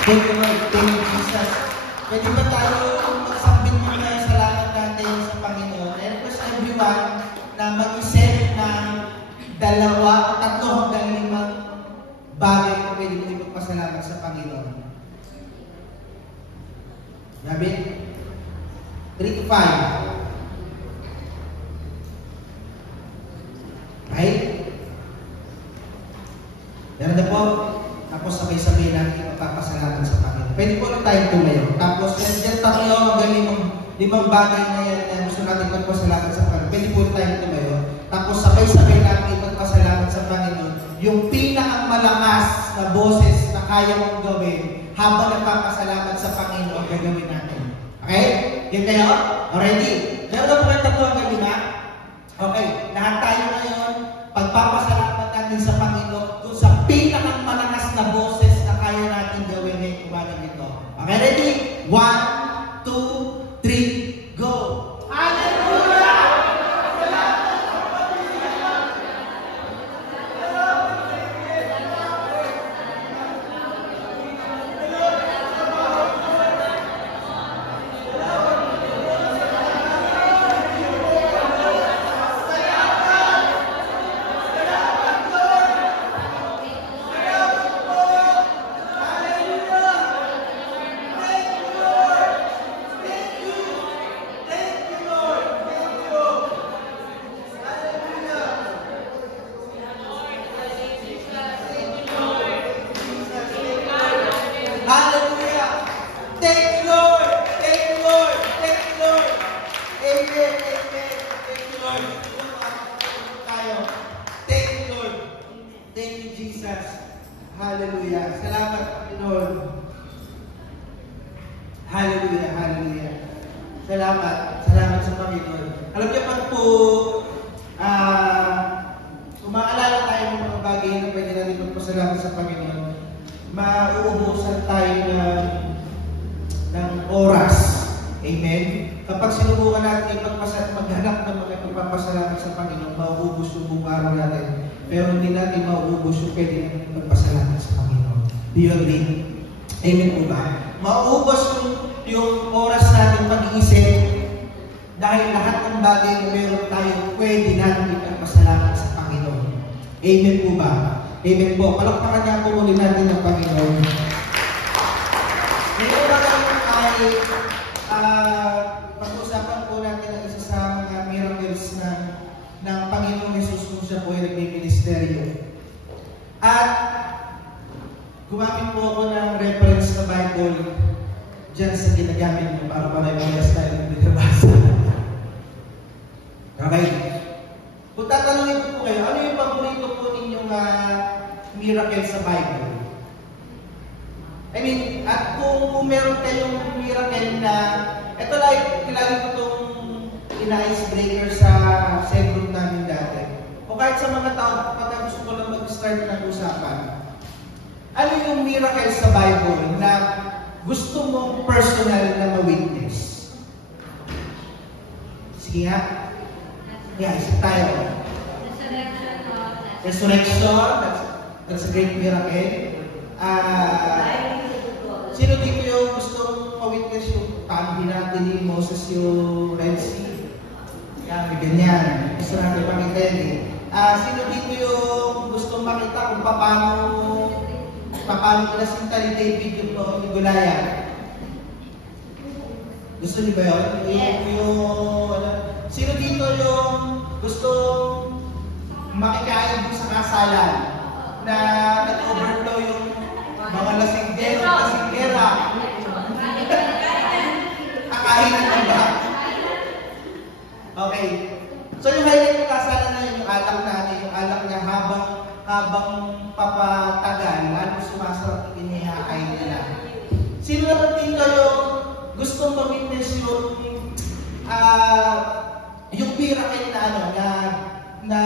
Thank you, Lord. Thank you, Jesus. Pwede ba tayo magsambit muna yung salamat natin sa Panginoon? And first, everyone, na mag-isip ng 2 o 3 hanggang 5 bagay na pwede mo ipagpasalamat sa Panginoon. Sabi? 3 to 5. Right? Meron na po. Tapos sabay-sabay natin ipagpapasalamat sa Panginoon. Pwede po lang tayong tumayo. Tapos yan 3 hanggang 5 bagay na yan na gusto natin ipagpasalamat sa Panginoon. Pwede po lang tayong tumayo. Tapos sabay-sabay natin ipagpasalamat sa Panginoon. Yung pinakamalakas na boses na kaya mong gawin habang nagpapasalamat sa Panginoon, gagawin natin. Okay? Yan kayo? Already? Meron na po kayo 3 hanggang 5? Okay. Lahat tayo ngayon, pagpapasalamat natin sa Panginoon kung sa pinakamalakas na boses na kaya natin gawin ngayong umaga nito. Okay, ready? 1, 2, 3, go! Hallelujah! Hallelujah. Salamat, Panginoon. Hallelujah, hallelujah. Salamat. Salamat sa Panginoon. Alam niyo pa po, kung maalala tayo ng mga bagay na pwede natin magpasalamat sa Panginoon, mauubusan tayo ng oras. Amen? Kapag sinubukan natin maghanap ng mga pagpapasalamat sa Panginoon, mauubos yung buong araw natin. Pero hindi natin mauubos yung pwede natin magpasalamat sa Panginoon. Do you agree? Amen po ba? Mauubos yung oras natin pag-iisip dahil lahat ng bagay na meron tayo pwede natin magpasalamat sa Panginoon. Amen po ba? Amen po. Palakpakan niya po muli natin ng Panginoon. Ngayon ba ay pag-usapan po natin ang isa sa mga miracles ng Panginoong Jesus kung siya po ay nagmi-ministeryo. At gumamit po ako ng reference na Bible dyan sa ginagamit mo para parehas tayo ng binabasa. Okay? Kung tatanungin ko po kayo, ano yung paborito po ninyong miracle sa Bible? I mean, at kung meron kayong miracle na, ito like, kilala ko itong ina-icebreaker sa cell group namin dati. O kahit sa mga tao, kapag gusto ko lang mag-start ng usapan, ano yung miracle sa Bible na gusto mong personal na ma-witness? Sige nga. Yeah, isa tayo. Resurrection. That's a great miracle. Sino dito yung gustong ma-witness yung paano natin ni Moses yung Red Sea? Yan, ganyan. Gusto natin pakita yan eh. Sino dito yung gustong makita kung paano nasinta ni David yung Goliath? Gusto niyo ba yun? Sino dito yung gustong makikain doon sa kasalan na nag-overflow yung mga lasinggera? Akahinan na ba? Okay. So yung highlight ng kasalan na yung alak na habang papatagal, lalo sumasarap yung inihakain nila. Sino naman dito yung gustong mag-witness yung miracle na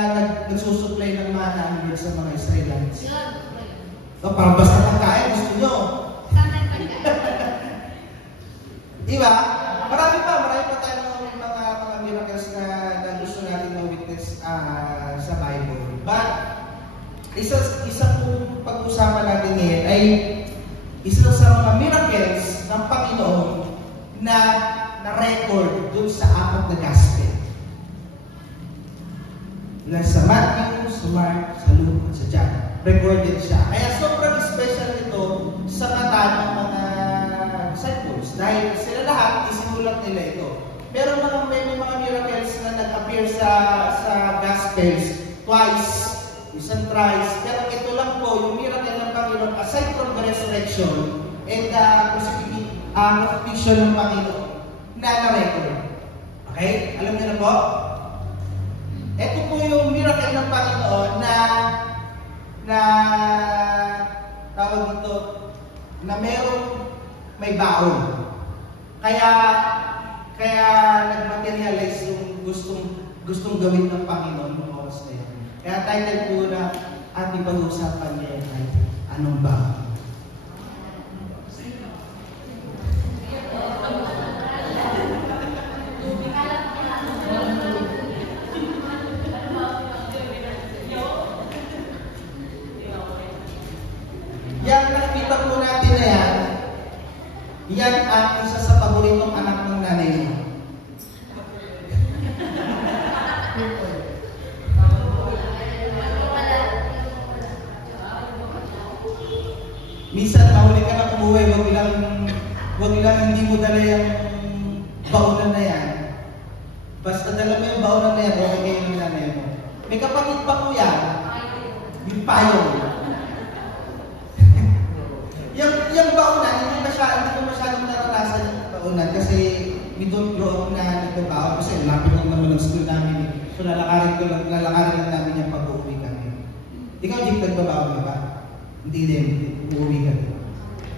nagsusupply ng mana sa mga Israelites? So, parang basta pagkain, gusto nyo. Diba? Marami pa tayo mga miracles na gusto natin ma-witness sa Bible. But, isa pong pag-usapan natin ngayon ay isa sa mga miracles ng Panginoon na na-record dun sa 4 na gospel. Mula sa Matthew, sa Mark, sa Luke, at sa John. Recorded siya. Kaya sobrang special ito sa mata ng mga disciples. Dahil sila lahat, isinulat nila ito. Pero may mga miracles na nag-appear sa Gospels twice, isang thrice. Pero ito lang po, yung miracle ng Panginoon, aside from the resurrection and the crucifixion ng Panginoon, na na-record. Okay? Alam niyo na po? Ito po yung miracle ng Panginoon na tawag dito, na may baon. Kaya nag-materialize yung gustong gawin ng Panginoon noong oras na yun. Kaya title po na ating pag-uusapan niya ay anong baon? Yang nakikita po natin na yan ang isa sa paboritong anak ng nanay mo. Minsan mahuli ka na umuwi, wag lang hindi mo dala yung baunan na yan. Basta dala mo yung baunan na yan, okay kayo ng nanay mo. May kapatid pa po yan, yung payong. Yung baunan, hindi ko masyadong naranasan yung baunan kasi we don't grow up na nagbabaon kasi lapit lang naman ng school namin. So lalakarin lang namin yung pag-uwi kami. Ikaw, Jake, nagbabaon ka ba? Hindi din, uuwi ka din.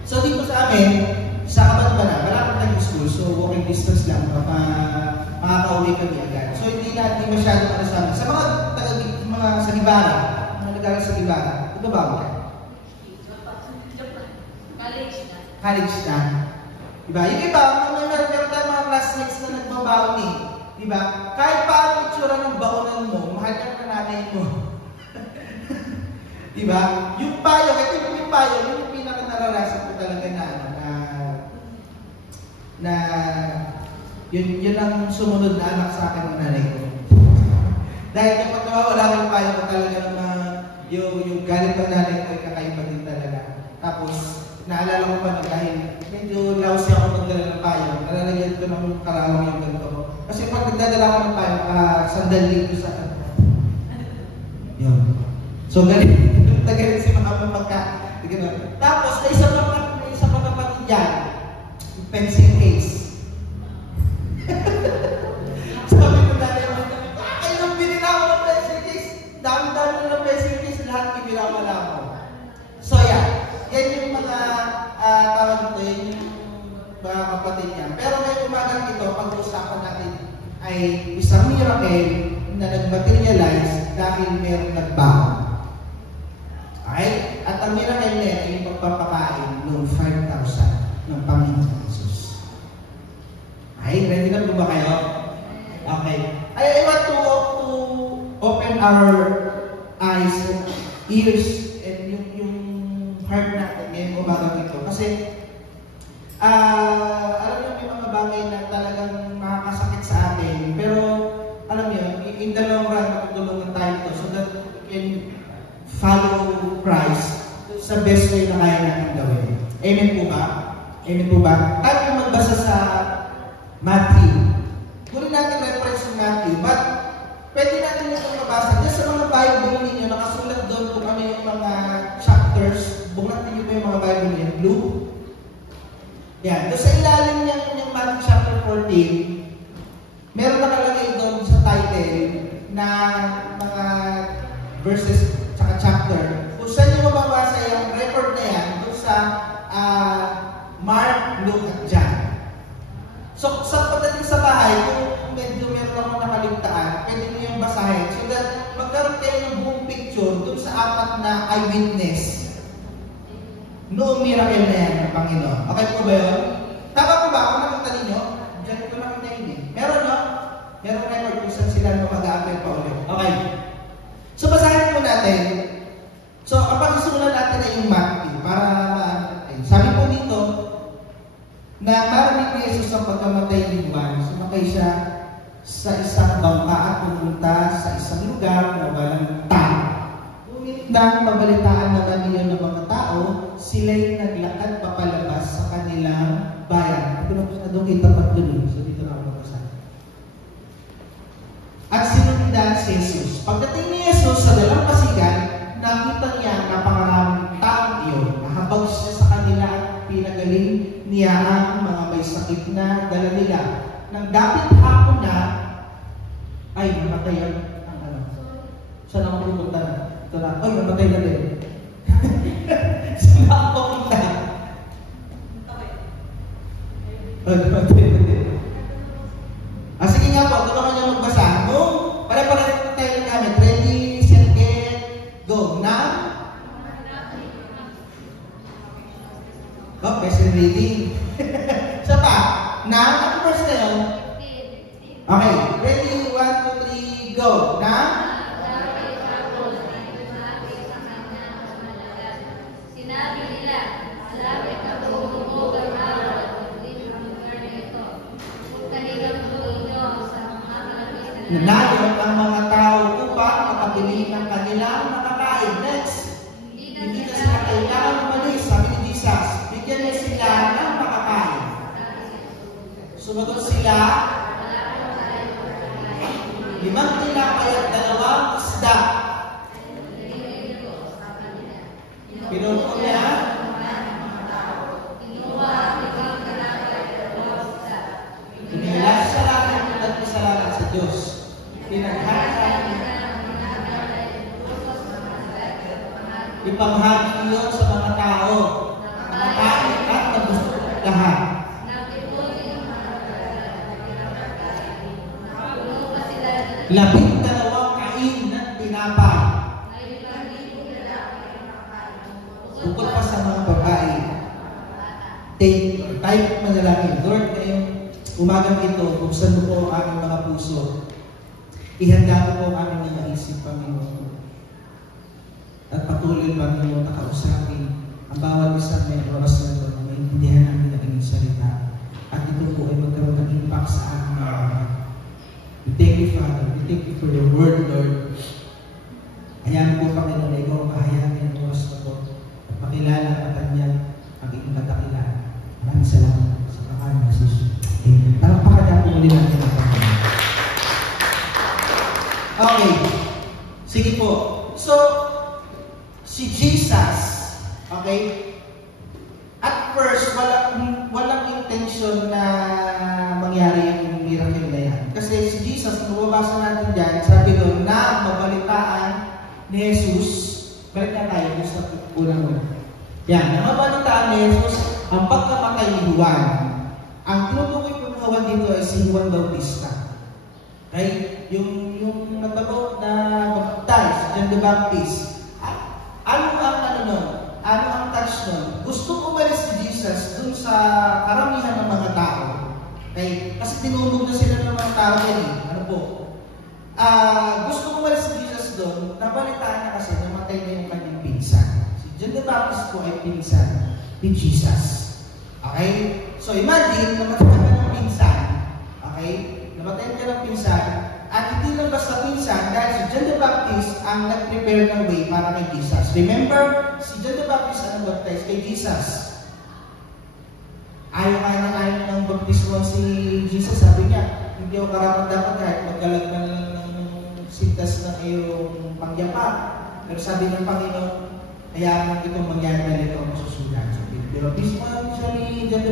So dito sa amin, sa Kabanbana, malapit nag-school, so walking distance lang, makaka-uwi kami agad. So hindi masyadong sa amin. Sa mga sa Gibara, mga nagaling sa Gibara, nagbabaon ka? College na. Diba? Yung iba, meron tayong mga classmates na nagbabaon eh. Diba? Kahit paano yung tsura ng baonan mo, mahal ka na nanay mo. Diba? Yung payo, ito yung payo, yun yung pinaka-naranasan ko talaga na yun ang sumunod na anak sa akin ng nanay ko. Dahil kapag nawawala ko yung payo ko talaga yung galit ng nanay ko ay kakaiba din talaga. Tapos, naalala ko pa na dahil medyo lousy ako magdala ng payo, nalalagyan ko ng karawang yung ganito ko. Kasi pag nagdadala ko ng payo, sandali ko sa yun. So, galit si mga pagka. Tapos, may isa pa kapatid dyan, pencil case. Sabi ko dali mo, ay, nung binila ko ng pencil case, dami-dami ng pencil case, lahat ibinawala ko. So, yan yung mga tawag nito, yan yung mga kapatid niya. Pero ngayong umagang ito, pag-uusapan natin ay isang miracle na nag-materialize dahil mayroong nagbaon. Okay? At ang miracle na yan ay yung pagpapakain noong 5,000 ng Panginoon Jesus. Okay? Ready na po ba kayo? Okay. I want to open our eyes and ears and yung heart natin ngayong umagang ito. Kasi, alam niyo may mga bagay na talagang makakasakit sa atin. Pero, alam niyo, in the long run, matutulungan tayo ito so that we can follow Christ sa best way na kaya natin gawin. Amen po ba? Amen po ba? Tayo magbasa sa Matthew. Kunin natin reference sa Matthew, but pwede natin itong mabasa. Diyan sa mga Bible ninyo, nakasulat doon kung ano yung mga chapters. Buklat ninyo po yung mga Bible ninyo. Blue. Yan. Doon sa ilalim niya yung Matthew chapter 14, meron nakalagay doon sa title na mga verses tsaka chapter. Kung saan nyo mababasa yung record na yan, doon sa Mark, Luke, at John. So, sa pagdating sa bahay, kung medyo meron akong nakaligtaan, pwede nyo yung basahin. So that magkaroon kayo ng buong picture doon sa 4 na eyewitness. Noong miracle na yan ng Panginoon. Okay po ba yun? Tama po ba? Kung nakita ninyo, dyan ko nakita yun eh. Meron no? Meron record kung saan sila mag-a-apply pa ulit. Okay. So, basahin po natin. So, ang pag-isunan natin ay yung Matthew para sabi po dito na marinig ni Jesus ang pagkamatay ni Juan. Sumakay siya sa isang bangka at pumunta sa isang lugar na walang tao. Ngunit nang mabalitaan naman niyon ng mga tao, sila'y naglakad papalabas sa kanilang bayan. Ito na po sa doon itapat dun. So dito na ako magbasa. At sinundan si Jesus. Pagdating ni Jesus sa dalampasigan, nakita niya ang napakaraming taong iyon. Nahabag siya sa kanila at pinagaling niya ang mga may sakit na dala nila. Nang dapit hapon na, ay, namatay ang ano. Saan ako pupunta na? Ito na, ay, namatay na din. Saan ako pupunta? Ay, namatay na din. Sige nga po, tulungan niyo magbasa. Kung pare-pareho tayo ng gamit, ready, set, get, go. Now, best reading. Isa pa. Now, ano verse na yun? Okay. Ready? 1, 2, 3, go. Now? Sinabi nila, malapit na bumubog ang araw at magdilim ang lugar na ito. Puntahin ang buhay niyo sa mga malapit na Nanayon ang mga tao upang makabili ng kanilang makakain. Next. Hindi na sila kailangan umalis, sabi ni Jesus. Bigyan niya sila ng makakain. Sumagot sila, 5 tinapay at 2 isda. Pinupo niya, inilas sa langit at isalamat sa Diyos. Pinaghahan, ipamahagi iyon sa mga tao. Nakakain at nabusog lahat. Labing 2 kain ng tinapay. Bukod pa sa mga babae. Type manalangin. Lord, ngayong umagang ito, buksan mo po ang aming mga puso. Ihanda mo po ang aming mga isip, Panginoon. At patuloy, Panginoon, na kausapin ang bawat isang may oras na ito na maintindihan namin ang inyong salita. At ito po ay magkaroon ng impact sa aming mga bahay. We thank you, Father. We thank you for your word, Lord. Hayaan po, Panginoon, na ikaw ang kahayanin ng oras na po at makilala at kanyang ang inyong kadakilaan. Maraming salamat sa pangalan ng Jesus. Amen. Palakpakan natin muli natin ang Panginoon. Okay. Sige po. So, si Jesus, okay, at first, walang intention na mangyari yung miracle na yan. Kasi si Jesus, mababasa natin dyan, sabi doon, na mabalitaan ni Jesus, balik na tayo sa unang-una. Yan, na mabalitaan ni Jesus ang pagkamatay ni Juan. Ang tinutukoy po ng Juan dito ay si Juan Bautista. Okay? Yung nagbago na baptize, John the Baptist. Ano ang touch nun? Gusto umalis si Jesus dun sa karamihan ng mga tao. Okay? Kasi tinulog na sila ng mga tao yan eh. Ano po? Gusto umalis si Jesus dun, nabalitaan na kasi namatay na yung kanyang pinsan. Si John the Baptist po ay pinsan ni Jesus. Okay? So imagine, namatay ka ng pinsan. Okay? Namatay ka ng pinsan. At hindi lang basta pinsan, dahil si John the Baptist ang nag-prepare ng way para kay Jesus. Remember, si John the Baptist ang nag-baptize kay Jesus. Ayaw ng baptismo si Jesus. Sabi niya, hindi ako karapat dapat kahit magkalagman lang ng sintas ng iyong pangyapak. Pero sabi ng Panginoon, hayaan itong mangyari na ito ang susulat. Pero baptismo siya ni John the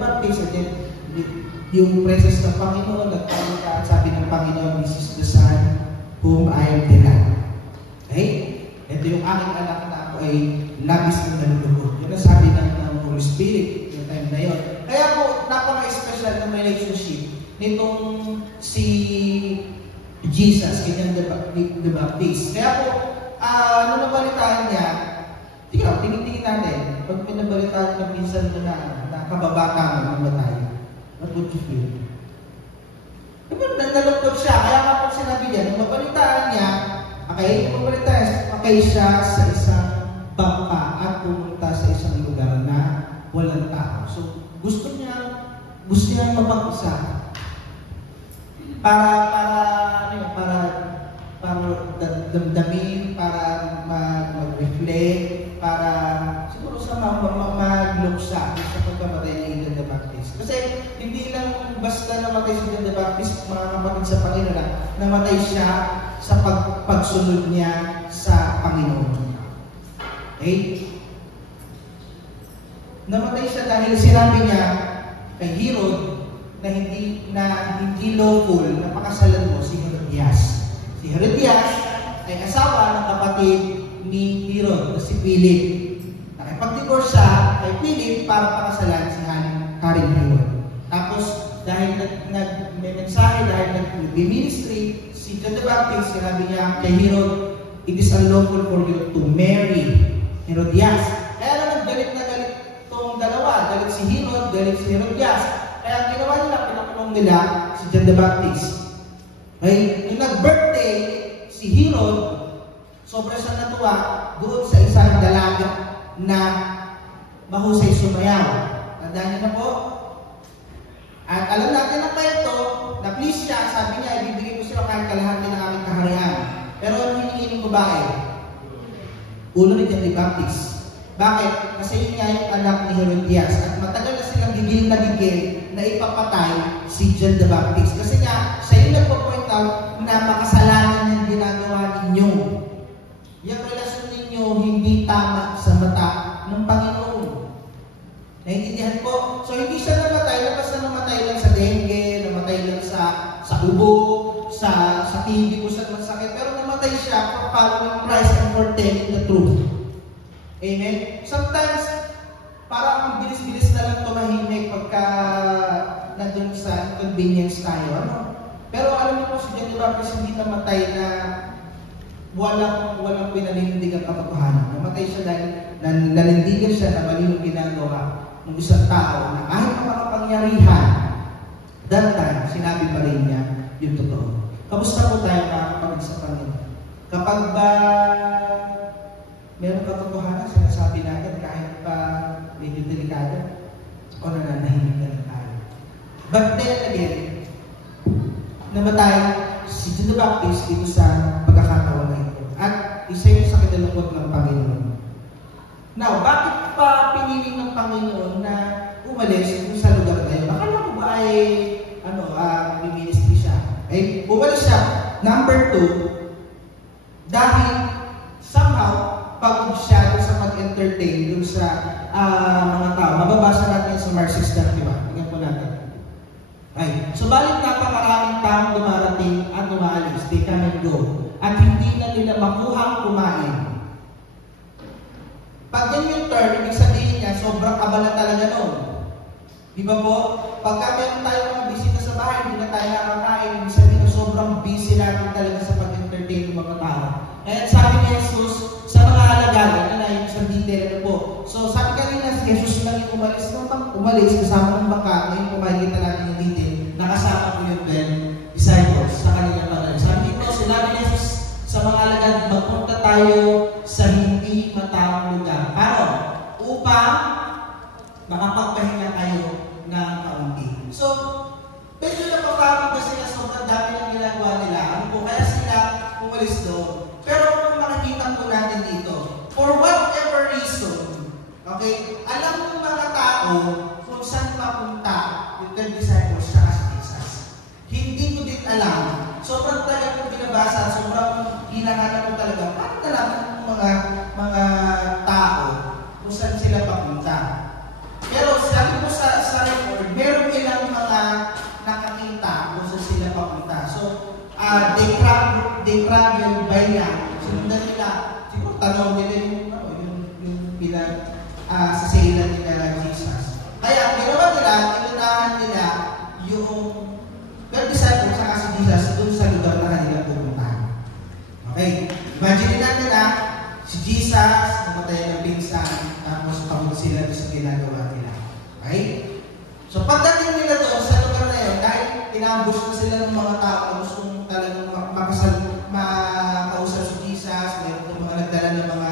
Baptist. At then, yung presence ng Panginoon at sabi ng Panginoon, this is the Son whom I am delighted. Okay? Ito yung aking anak na ako ay labis ng nalulugod. Yun ang sabi ng Holy Spirit yung time na yun. Kaya po, napaka-special ng relationship nitong si Jesus, kanyang the Baptist. Kaya po, nung nabalitaan niya, tingin natin, pag pinabalitaan niya minsan na kababata ng matay, what would you feel? Diba, nalungkot siya. Kaya nga pag sinabi niya, nung mabalitaan niya, okay siya sa isang bangka at pumunta sa isang lugar na tao. So, gusto niya mapag-isa. Para damdamin, para mag-reflect, para siguro sa magluksa sa pagkamatay ni John the Baptist. Kasi hindi lang basta namatay si John the Baptist, mga kapatid sa Panginoon, namatay siya sa pagsunod niya sa Panginoon. Okay? Namatay siya dahil sinabi niya kay Herod na hindi lawful na pakasalan mo si Herodias. Si Herodias ay asawa ng kapatid ni Herod, na si Philip. Nakipag-divorce siya kay Philip para pakasalan si Haring Herod. Tapos, dahil nag-mensahe, dahil nag-ministry, si John the Baptist, sinabi niya kay Herod, it is unlawful for you to marry Herodias. Kaya naman, galit na galit itong dalawa. Galit si Herod, galit si Herodias. Kaya ang ginawa nila, pinakulong nila si John the Baptist. Okay? Nung nag-birthday si Herod, sobrang siya natuwa doon sa isang dalaga na mahusay sumayaw. Tandaan niyo na po. At alam natin na ito, na please siya, sabi niya, ibibigay ko sila kahit kalahati ng aming kaharian. Pero ano hiningi ng babae? Ulo ni John the Baptist. Bakit? Kasi yun nga yung anak ni Herodias. At matagal na silang gigil na ipapatay si John the Baptist. Kasi nga, siya yung nagpo-point out na makasalanan yung ginagawa ninyo. Yung relasyon ninyo hindi tama sa mata ng Panginoon. Naintindihan po? So, hindi siya namatay na basta namatay lang sa dengue, namatay lang sa ubo, sa TB kung saan masakit. Pero namatay siya for following Christ and for telling the truth. Amen? Sometimes, parang ang bilis-bilis na lang tumahimik pagka nandun sa convenience tayo. Ano? Pero alam niyo po, si John the Baptist hindi namatay na walang pinanindig ang katotohanan. Namatay siya dahil nanindigan siya na mali yung ginagawa ng isang tao na kahit ang makapangyarihan, that time, sinabi pa rin niya yung totoo. Kamusta po tayo mga kapatid sa Panginoon? Kapag ba meron katotohanan, sinasabi natin kahit pa medyo delikado o nananahimik na lang tayo. But then again, namatay si John the Baptist dito sa pagkakataon na ito. At isa yung sa kinalungkot ng Panginoon. Now, bakit pa pinili ng Panginoon na umalis kung sa lugar na yun? Akala ko ba ay ministry siya? Ay, umalis siya. Number 2, dahil somehow, pagod siya sa pag-entertain dun sa mga tao. Mababasa natin sa Mark 6:31. Tingnan po natin. Ay, subalit napakaraming taong dumarating at umaalis. They come and go. At hindi na nila makuhang kumain. Pag yan yung term, ibig sabihin niya, sobrang abala talaga noon. Di ba po? Pagka meron tayo mga bisita sa bahay, hindi na tayo nakakain, ibig sabihin sobrang busy natin talaga sa pag-entertain ng mga tao. And sabi ni Jesus, sa mga alagad, na yung isang detail na po. So sabi kanina, si Jesus lang yung umalis kasama ng baka, ngayon kumakita natin yung detail, nakasama po yung disciples sa kanilang panalig. Sabi dito, sinabi ni Jesus sa mga alagad, magpunta tayo sa hindi mataong lugar. Paano? Upang makapagpahinga kayo ng kaunti. So, medyo napapagod kasi nga sobrang dami ng ginagawa nila. Ano po, kaya sila umalis doon. Pero kung makikita po natin dito, for whatever reason, okay, alam ng mga tao kung saan papunta yung 10 disciples sa Jesus. Hindi ko din alam. Sobrang talaga kong binabasa, sobrang hinahanap ko talaga. Paano talaga ng mga tao kung saan sila papunta? Pero sabi ko sa record, meron ilang mga nakakita kung saan sila papunta. So, they travel by land. Sinundan nila. Siguro tanong nila yung sa sailan nila Jesus. Kaya ginawa nila, inunahan nila yung 12 disciples sa si Jesus doon sa lugar na kanila pupunta. Okay. Imagine natin na si Jesus namatay ng pingsan tapos pagod sila sa ginagawa nila. Okay? So pagdating nila doon sa lugar na yun, dahil inambush na sila ng mga tao na gustong talagang makausap si Jesus, mayroon mga nagdala ng mga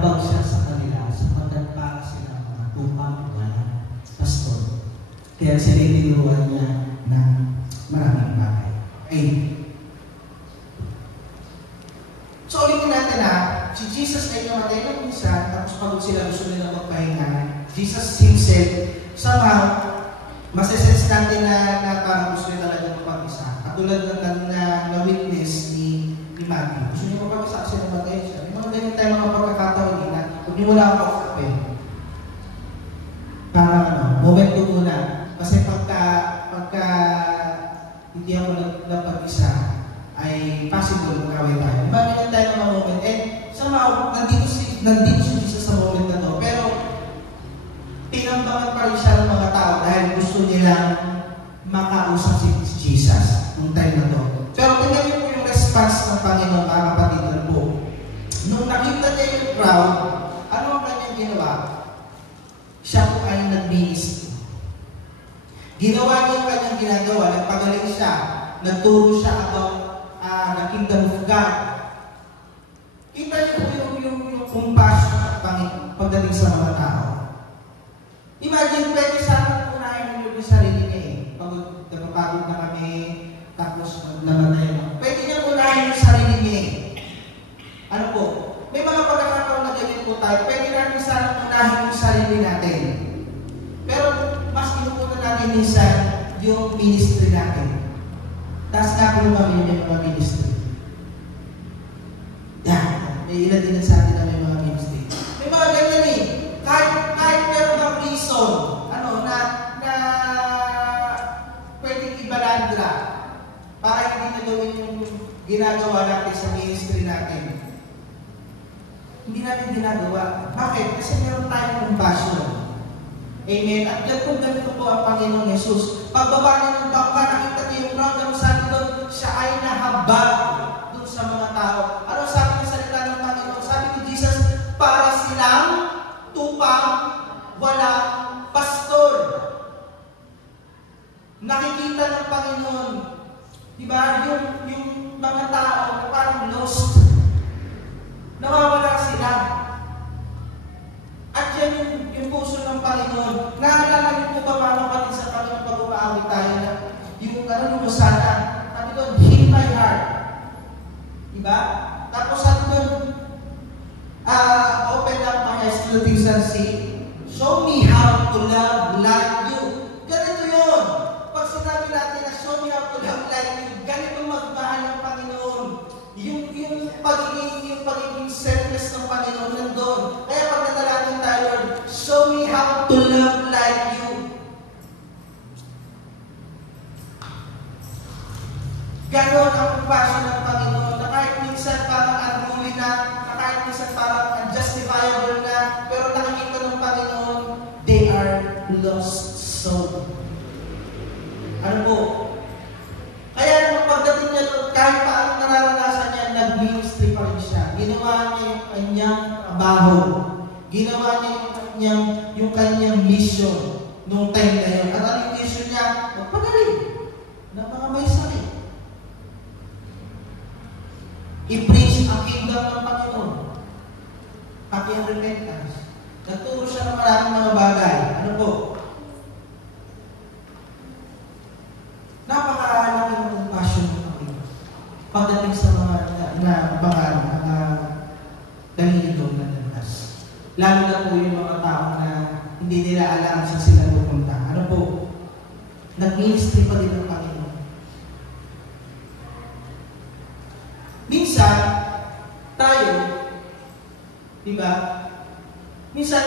Inambag siya sa kanila sapagkat para sila mga tupang wala pastor. Kaya sila iniluwan niya ng maraming bagay. Okay. So ulitin natin si Jesus ay namatay ng minsan, tapos pagod sila gusto nila magpahinga. Jesus himself, somehow, masasense natin na parang gusto niya talaga magpag-isa. Katulad na witness ni Matthew. Gusto niya magpag-isa kasi namatay siya. May mga ganyan tayo mga pagkakataon din na huwag niyo wala ako kape. Parang moment ko muna. Kasi pagka hindi ako napag-isa, ay possible magkawin tayo. Diba ganyan tayo mga moment? Somehow, nandito si Jesus sa moment na to. Pero, tinambangan pa rin siya ng mga tao dahil gusto nilang makausap si Jesus nung time na to. Pero tingnan niyo po yung response ng Panginoon, mga kapatid na po. Nung nakita niya yung crowd, ano ang kanyang ginawa? Siya po ay nag-ministry. Ginawa niya yung kanyang ginagawa, nagpagaling siya, nagturo siya about the kingdom of God. Kita niyo po yung compassion ng Panginoon pagdating sa mga tao. Imagine, pwede sana unahin mo yung sarili niya Pag napapagod na kami, tapos namatay na. Pwede niya unahin yung sarili niya Ano po? May mga pagkakataon na ganyan po tayo. Pwede natin sana unahin yung sarili natin. Pero mas inuuna natin minsan yung ministry natin. Tapos nakulo kami yung mga ministry. May ilan din sa atin na may mga ministry. May mga ganyan kahit meron bang reason, na pwedeng ibalandra para hindi na gawin yung ginagawa natin sa ministry natin. Hindi natin ginagawa. Bakit? Kasi meron tayong compassion. Amen. At ganito po ang Panginoong Yesus. Pagbaba niya ng bangka, nakita niya yung crowd, ang sabi doon, siya ay nahabag doon sa mga tao. Ano sabi ng salita ng Panginoon? Sabi ni Jesus, para silang tupang walang pastor. Nakikita ng Panginoon, di ba, yung mga tao na parang lost. Nawawala sila. At yan yung puso ng Panginoon. Naalala niyo po ba mga kapatid sa Panginoon pag umaawit tayo na yung masana, sabi doon, heal my heart. Diba? Tapos sabi doon, open up my eyes to the things and see. Show me how to love like you. Ganito yun. Pag sinabi natin na show me how to love like you, ganito magmahal ng Panginoon. Yung pagiging selfless ng Panginoon nandun. Kaya pag natalangin tayo, Lord, show me how to love like you. Ganon ang compassion ng Panginoon na kahit minsan parang unruly na kahit minsan parang unjustifiable na, pero nakikita ng Panginoon, they are lost soul. Ano po? Kaya nung pagdating niya doon, kahit paano nararanasan niya, nag-ministry pa rin siya. Ginawa niya yung kanyang trabaho. Ginawa niya yung kanyang mission nung time na yun. At ano yung mission niya? Magpagaling ng mga may sakit. I-preach ang kingdom ng Panginoon. Pati ang repentance. Nagturo siya ng maraming mga bagay. Ano po? Napakalaki ng compassion ng Panginoon. Pagdating sa mga dalilitong na landas. Lalo na po yung mga tao na hindi nila alam sa sila pupunta. Ano po? Nag-ministry pa din ng Panginoon. Minsan, tayo, diba? Minsan,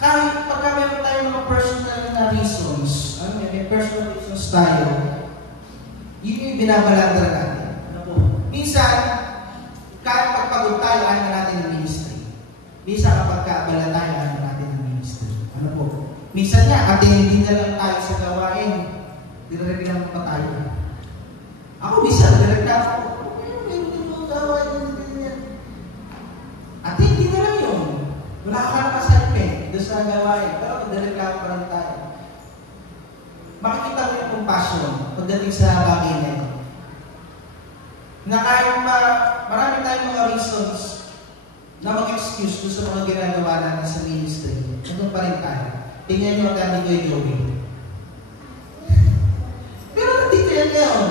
kahit pagka meron tayo mga personal na reasons, may personal reasons tayo, yun yung binabalandra natin. Ano po? Minsan, kahit pagpagod tayo, ayaw na natin ng ministry. Minsan, kapag kaabala tayo, ayaw na natin ng ministry. Ano po? Minsan nga, hindi na lang tayo sa gawain, direklamo pa tayo. Ako, minsan, direklamo ko, at hindi na lang yun. Wala ka ng assignment doon sa gawain. Pero magdaliklamo pa rin tayo. Makikita mo yung compassion pagdating sa bagay na ito. Na kahit marami tayong mga reasons, na mag-excuse doon sa mga ginagawa natin sa ministry. Nandun pa rin tayo. Tingnan nyo ang dami ko yung Joey. Pero nandito yan ngayon.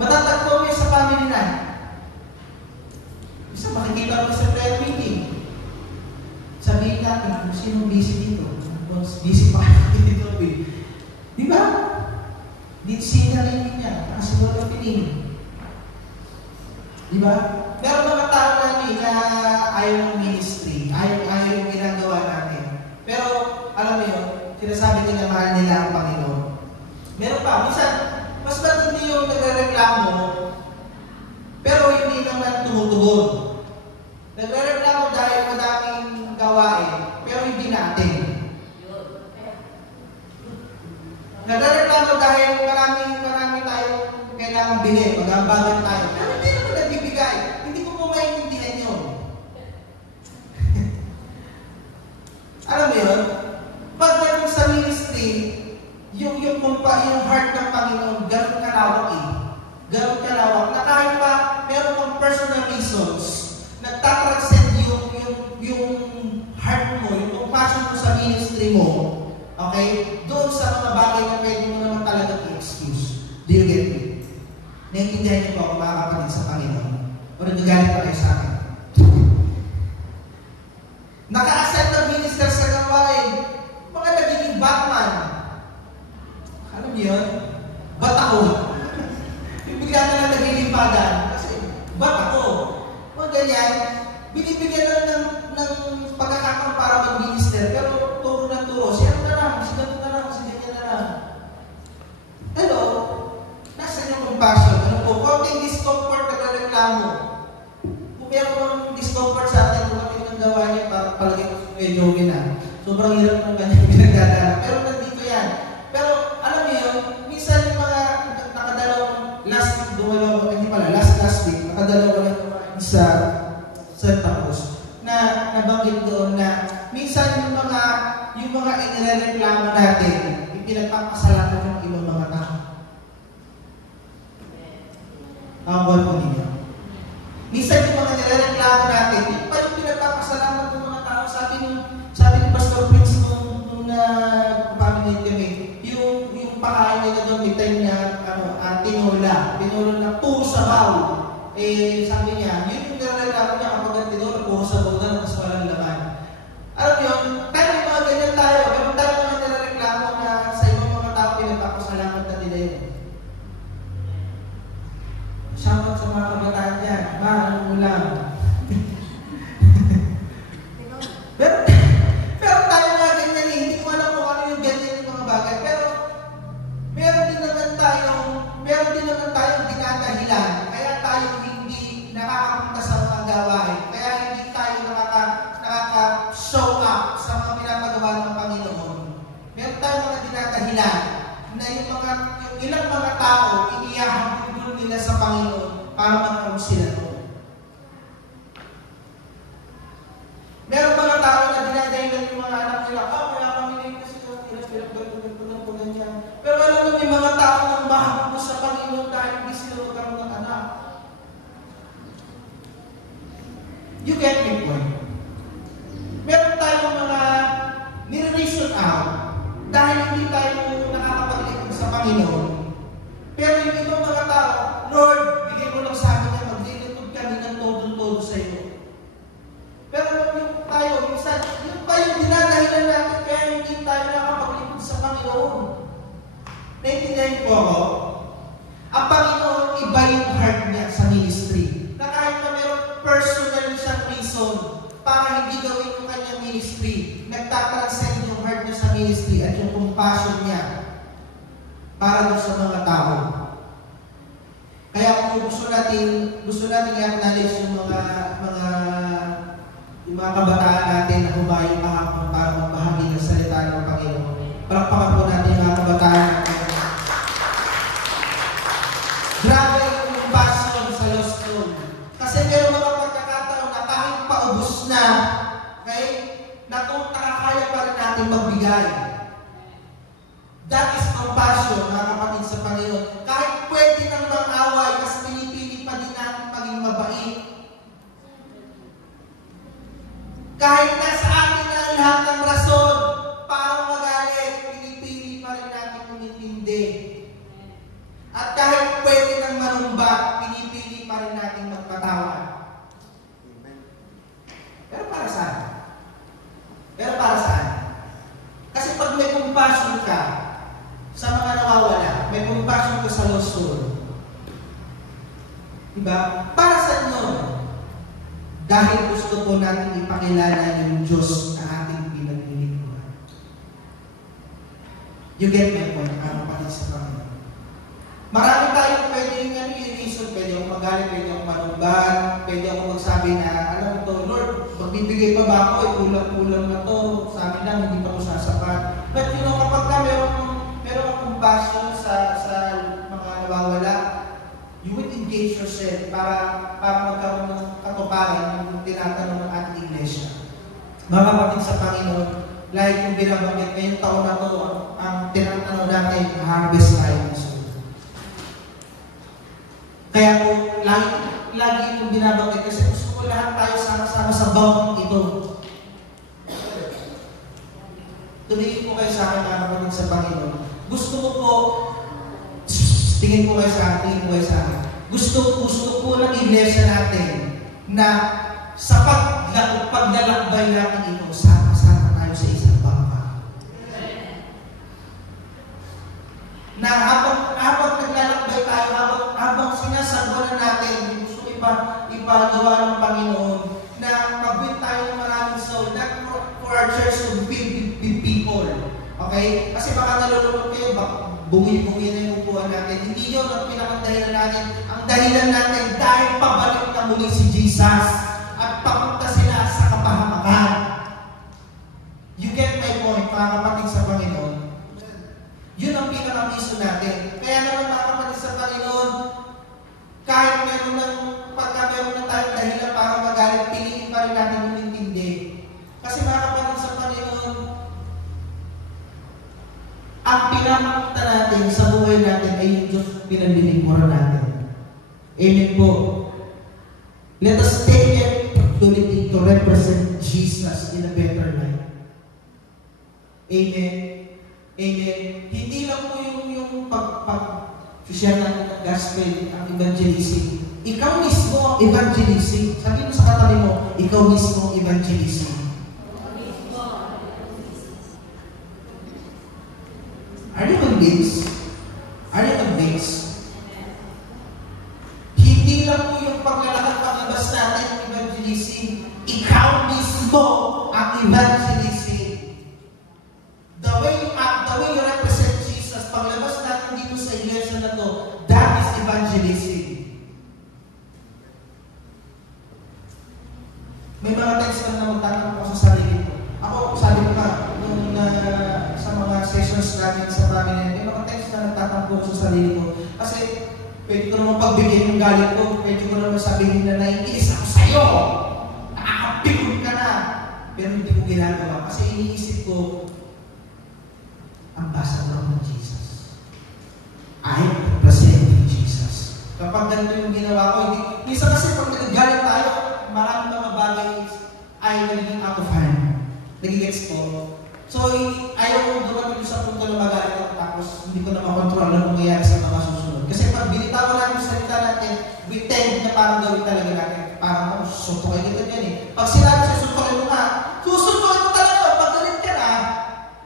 Matatagpo mo sa family na. Isa makikita mo sa prayer meeting. Sabihin natin kung sinong busy dito. Busy pa kayo dito. Di ba? Dito sinarinig niya. Nakasiguro ang pinili. Di ba? Pero mga tao namin na ayaw ng ministry. Ayaw yung ginagawa natin. Pero, alam mo yun, sinasabi nila mahal nila ang Panginoon. Meron pa, minsan, mas matindi yung nagre-reklamo, pero hindi naman tumutugon. Nagre-reklamo dahil madaming gawain, pero hindi natin. Nagre-reklamo dahil marami tayong kailangang bilhin, mag-ambagan tayo. Pero hindi naman nagbibigay. Hindi ko po maintindihan yun. Alam mo yun? Pagdating sa ministry, yung heart ng Panginoon, ganun kalawak eh. Ganun kalawak na kahit pa meron kang personal reasons, nagtatranscend yung heart mo, yung compassion mo sa ministry mo, okay? Doon sa mga bagay na pwede mo naman talaga i-excuse. Do you get me? Naiintindihan niyo po ako mga kapatid sa Panginoon. O nagagalit pa kayo sa akin. Naka-accept ng minister sa gawain, mga nagiging Batman. Alam niyo yun? Ba't ako? Yung bigla na lang naglilimpadan. Kasi, ba't ako? Mga ganyan, binibigyan lang ng pagkakataon para mag-minister, pero turo na turo. Siya na lang, si ganito na lang, si ganyan na lang. Hello? Nasaan yung compassion? Ano po? Konting discomfort na reklamo. Kung meron kong discomfort sa atin, kung kami ng gawa niya, palagi ko medyo na. Sobrang hirap ng kanyang pinagdadaan. Pero nandito yan. Pero, alam niyo yun, minsan yung mga nakadalawang last week, nakadalawa lang sa Santa Cruz, na nabanggit doon na minsan yung mga inireklamo natin, ipinagpapasalamat ng ibang mga tao. Ang buwan po ninyo. Minsan yung mga nireklamo natin, yung pa yung pinagpapasalamat ng mga tao. Sabi ni Pastor Prince nung pamilya kami, yung pakain nila doon, may time na tinola na puro sabaw. Sabi niya, yun yung nireklamo niya kapag ang tinola, puro sabaw na, tapos walang laman. Alam niyo, tayo yung mga ganyan tayo, pero tayo mga nireklamo na sa ibang mga tao, pinagpapasalamat na nila yun. Shoutout sa mga kabataan dyan. Ano mo lang. pero tayo nga ganyan eh. Hindi ko alam kung ano yung ganyan yung mga bagay. Pero meron din naman tayong dinadahilan. Kaya tayo hindi nakakapunta sa mga gawain. Kaya hindi tayo nakaka-show up sa mga pinapagawa ng Panginoon. Meron tayong mga dinadahilan na yung ilang mga tao iniyahan nila sa Panginoon para magkaroon sila doon. Meron mga tao na dinadahilan yung mga anak nila, kaya pamilya kasi ko ganyan. Pero alam mo, may mga tao nang mahal mo sa Panginoon dahil hindi sila magkaroon ng anak. You get me point? Meron tayong mga nire-reason out dahil hindi tayo nakakapag-ikot sa Panginoon. Pero yung ibang mga tao, Lord, bigay mo lang sa amin na maglilitod kami ng todo-todo sa iyo. Pero yung tayo, minsan, yung pa yung dinadahilan natin kaya hindi tayo nakapag-ikot sa Panginoon. Naintindihan po ako? Ang Panginoon, iba yung heart niya sa ministry. Na kahit na meron personal siyang reason para hindi gawin yung kanyang ministry, nagtatranscend yung heart niya sa ministry at yung compassion niya para doon sa mga tao. Kaya kung gusto natin i-acknowledge yung mga kabataan natin na humayo kahapon para magbahagi ng salita ng Panginoon. Palakpakan po natin yung mga kabataan natin. Grabe yung compassion sa Lost Room. Kasi meron mga pagkakataon na kahit paubos na, okay, na kung nakakaya pa rin natin magbigay. That is compassion, mga kapatid sa Panginoon. Kahit pwede nang mag-away, mas pinipili pa din natin mabait. Kahit nasa atin na ang lahat ng rason para magalit, pinipili pa rin natin umintindi. At kahit pwede nang manumba, pinipili pa rin natin magpatawad. Pero para saan? Pero para saan? Kasi pag may compassion ka sa mga nawawala, may compassion ka sa lost soul. Diba? Para saan yun? Dahil gusto po natin ipakilala yung Diyos na ating pinaglilingkuran. You get my point? Ano pa sa Panginoon? Marami tayong pwede yung i-reason, pwede akong magalit, pwede akong manumban, pwede akong magsabi na, alam mo to, Lord, magbibigay pa ba ako, kulang-kulang na to, sa amin lang, hindi pa ko sasapat. But you know, kapag ka meron akong passion sa mga nawawala, you would engage yourself para magkaroon ng katuparan yung tinatanong ng ating iglesia. Mga kapatid sa Panginoon, like yung binabanggit ngayong taon na to, ang tinatanong natin, harvest time. Kaya po, lagi itong binabanggit kasi gusto ko lahat tayo sama-sama sa bawang ito. Tumingin po kayo sa akin, mga kapatid sa Panginoon. Gusto ko po, tingin po kayo sa akin, Gusto po ng iglesia natin na sa paglalakbay natin ito, sama-sama tayo sa isang bangka. Na habang naglalakbay tayo, habang sinasagwa na natin, gusto ipagawa ng Panginoon na mag-win tayo ng maraming soul, not for our church to be people. Okay? Kasi baka nalulunod kayo, bungi-bungi na yung upuan natin. Hindi yun ang pinakadahilan natin. Ang dahilan natin dahil pabalik na muli si Jesus at papunta sila sa kapahamakan. You get my point, mga kapatid sa Panginoon? Yun ang pinaka-mission natin. Kaya naman, mga kapatid sa Panginoon, kahit pagka meron na tayong dahilan para magalit, piliin pa rin natin umintindi. Kasi mga kapatid sa Panginoon, ang pinapakita natin sa buhay natin ay yung Diyos na pinanlilingkuran natin. Amen po. Let us take the opportunity to represent Jesus in a better life. Amen. Amen. Hindi lang po yung pag-share ng gospel, ang evangelism. Ikaw mismo ang evangelism. Sabi mo sa katabi mo, ikaw mismo ang evangelism. Are you convinced? Are you convinced? Hindi lang po yung paglalakad paglabas natin ng evangelism. Ikaw mismo ang evangelism. The way you represent Jesus, paglabas natin dito sa iglesia na to, that is evangelism. May mga text na magtanong ako sa sarili ko. Ako, sabi ko nga, sa mga sessions namin sa family, may mga text na nagtatampo sa sarili ko. Kasi, pwede ko naman pagbigyan yung galit ko, pwede ko naman sabihin na naiinis ako sa'yo. Nakakapikon ka na. Pero hindi ko ginagawa. Kasi iniisip ko, ambassador ng Jesus. I represent Jesus. Kapag ganito yung ginawa ko, minsan kasi pag nagagalit tayo, maraming mga bagay ay nagiging out of hand. Nagigets ko. So, ayaw ko dumating sa punto na magalit ako tapos hindi ko na makontrol ang mangyayari sa mga susunod. Kasi pag binitawan natin yung salita natin, we tend na parang gawin talaga natin. Parang susutukin kita dyan eh. Pag sinabi siya, susutukin mo nga, susutukin mo talaga. Pag galit ka na,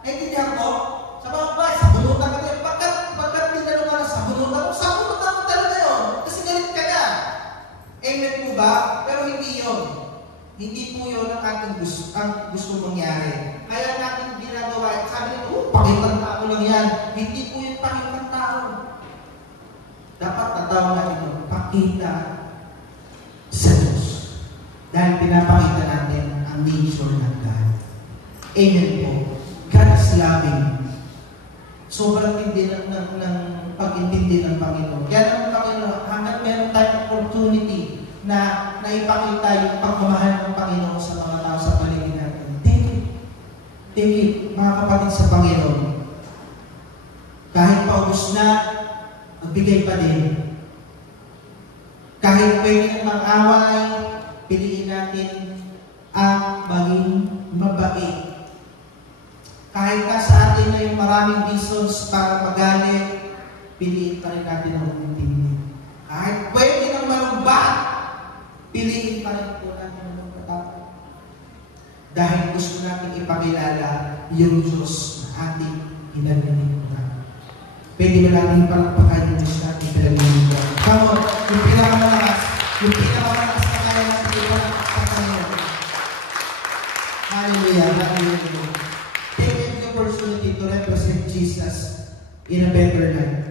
naiintindihan ko, sa mga bahay, sabunutan ka tayo. Pagkat tinanong ka na sabunutan mo talaga yun. Kasi galit ka na. Amen po ba? Pero hindi yun. Hindi po yun ang ating gusto mangyari. Kaya natin ginagawa, sabi nito, pakitang tao lang yan. Hindi po yung pakitang tao. Dapat tatawag natin ito, pakita sa Diyos. Dahil pinapakita natin ang nature ng God. Amen po. God is loving. Sobrang tindi ng pag-intindi ng Panginoon. Kaya naman Panginoon, hanggang meron tayong opportunity na naipakita yung pagmamahal ng Panginoon sa mga tao sa paligid natin. Take it, mga kapatid sa Panginoon. Kahit paubos na, magbigay pa din. Kahit pwede ng mag-away, piliin natin ang maging mabait. Kahit na sa atin na yung maraming reasons para magalit, piliin pa rin natin ang umintindi. Kahit pwede ng malumbat, piliin pa rin po natin ang magpatapos. Dahil gusto natin ipakilala yung Diyos na ating pinag-inintunan. Pwede ba natin palakpakan yung Diyos natin pinag-inintunan? Come on, yung pinakamalakas na kaya natin ipalakpakan yun. Hallelujah, hallelujah. Take the opportunity to represent Jesus in a better life.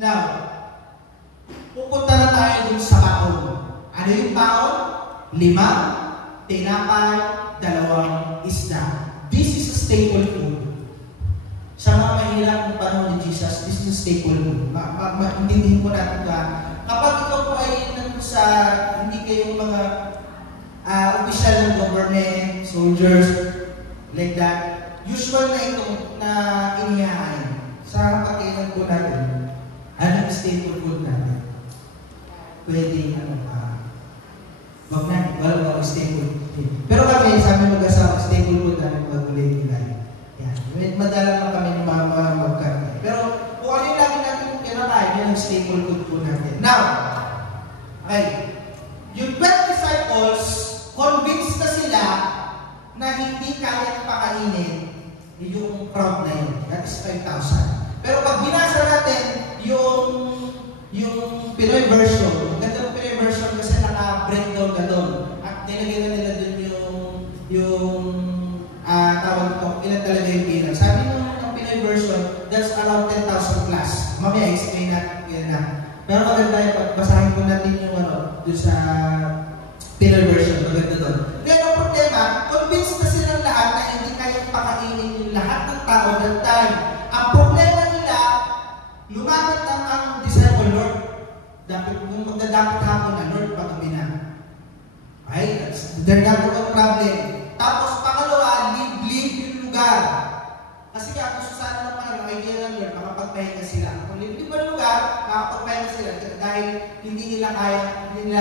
Now, pupunta na tayo dun sa baon. Ano yung baon? 5 tinapay, 2 isda. This is a staple food. Sa mga mahirap ng panahon ni Jesus, this is a staple food. Intindihin po natin ito. Kapag ikaw po ay sa, hindi kayong mga official ng government, soldiers, like that, usual na ito na inihahain. Sa pagkailan po natin, anong staple food natin? Pwede, wag na, walang staple food. Pero kami, sa amin mag-asawa, staple food namin mag-ulay nila. Yan. Madalang lang kami ng mga magkarne. Pero kung ano yung lagi natin kinakain, yan ang staple food po natin. Now, okay, yung 12 disciples, convinced na sila na hindi kayang pakainin yung crowd na yun. That is 5,000. Pero pag binasa natin yung Pinoy version, ganda ng Pinoy version kasi naka-breakdown na doon. At nilagay na nila doon tawag ito, ilan talaga yung bilang. Sabi ng Pinoy version, that's around 10,000 plus. Mamaya explain natin yan na. Pero maganda yung pagbasahin ko natin yung doon sa Pinoy version, maganda doon. Ngayon ang problema, convinced na silang lahat na hindi kayang pakainin yung lahat ng tao that time. Ang problema nila, lumapit ang disciple, Lord. Dapat kung magdadapit hapon na, Lord, pagabi na. Okay? They're not a problem. Tapos pangalawa, live yung lugar. Kasi kaya gusto sana ng Panginoon, idea ng Lord, makapagpahinga sila. Kung live ang lugar, makapagpahinga sila dahil hindi nila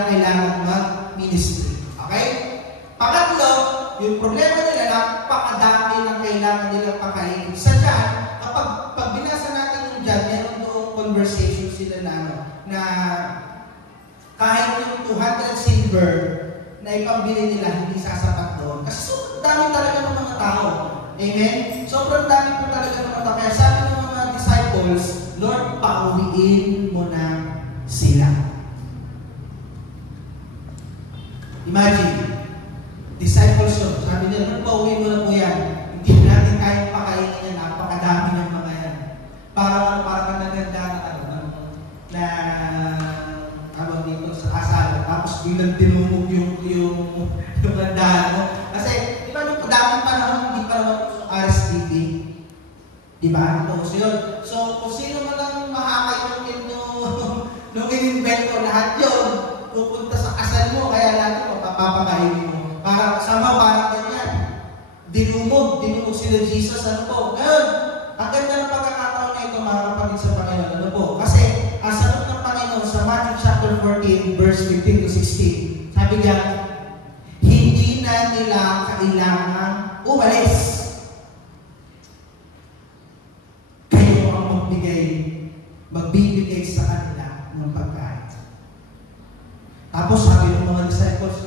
kailangan mag-ministry. Okay? Pangatlo, yung problema nila, napakadami ng kailangan nilang pakainin. Isa dyan, pag binasa natin yung dyan, meron doong conversation sila na kahit yung 200 silver na ipambili nila, hindi sasapat doon. Kasi sobrang dami talaga ng mga tao. Amen? Sobrang dami po talaga ng mga tao. Kaya sabi ng mga disciples, Lord, pauwiin mo na sila. Imagine, disciples yun. Sabi nila, Lord, pauwiin mo na po yan. Hindi natin kayang pakainin yan. Napakadami ng mga yan. Para naganda na tawag dito sa asal. Tapos biglang tinumog yung landahan mo. Kasi, di ba nung daming panahon, hindi pa naman RSVP. Di ba? So, yun. So, kung sino man ang makakainumin nung in-invento, lahat yun, pupunta sa asal mo, kaya lahat mo, papapakainin mo. Parang ganyan. Dinumog sila Jesus, ano po? Ngayon, ang ganda ng pagkakataon na ito, mga kapatid sa Panginoon, ano po? Kasi, ang sagot ng Panginoon sa Matthew chapter 14, verse 15 to 16, sabi niya, hindi na nila kailangan umalis. Kayo ang magbibigay sa kanila ng pagkain. Tapos sabi ng mga disciples,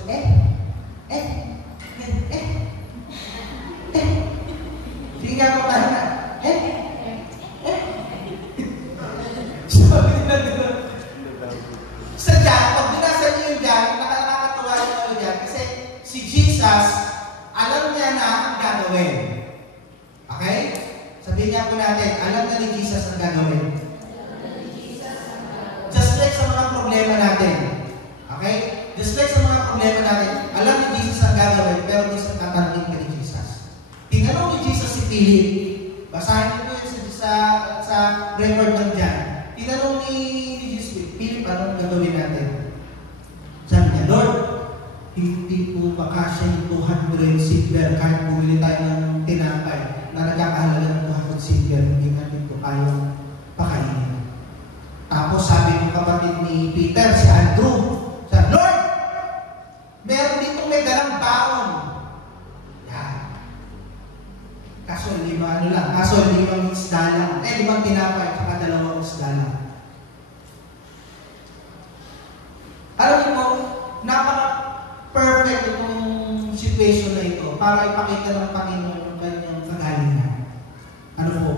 sige nga po tayo na, sabi nila gano'n. Sadya, pag binasa niyo yung dyan, nakakatuwa yung dyan, kasi si Jesus, alam niya na ang gagawin. Okay? Sabihin niya po natin, alam na ni Jesus ang gagawin. Just like sa mga problema natin. Okay? Just like sa mga problema natin, alam ni Jesus ang gagawin, pero minsan tatanungin ka ni Jesus. Tinanong ni Jesus si Philip, basahin niyo po yun sa record ng dyan. Tinanong ni Jesus, Philip, anong gagawin natin? Sabi niya, Lord, hindi po makasya yung 200 silver kahit bumili tayo ng tinapay na nagkakahalaga ng 200 silver, hindi natin po kayang pakainin. Tapos sabi ng kapatid ni Peter, si Andrew. Sabi, Lord, meron dito may dalang baon. Yan. Kaso 5 isda lang. 5 tinapay, saka 2 isda lang. Alam niyo po, napaka-perfect itong situation na ito para ipakita ng Panginoon yung kanyang kagalingan. Ano po?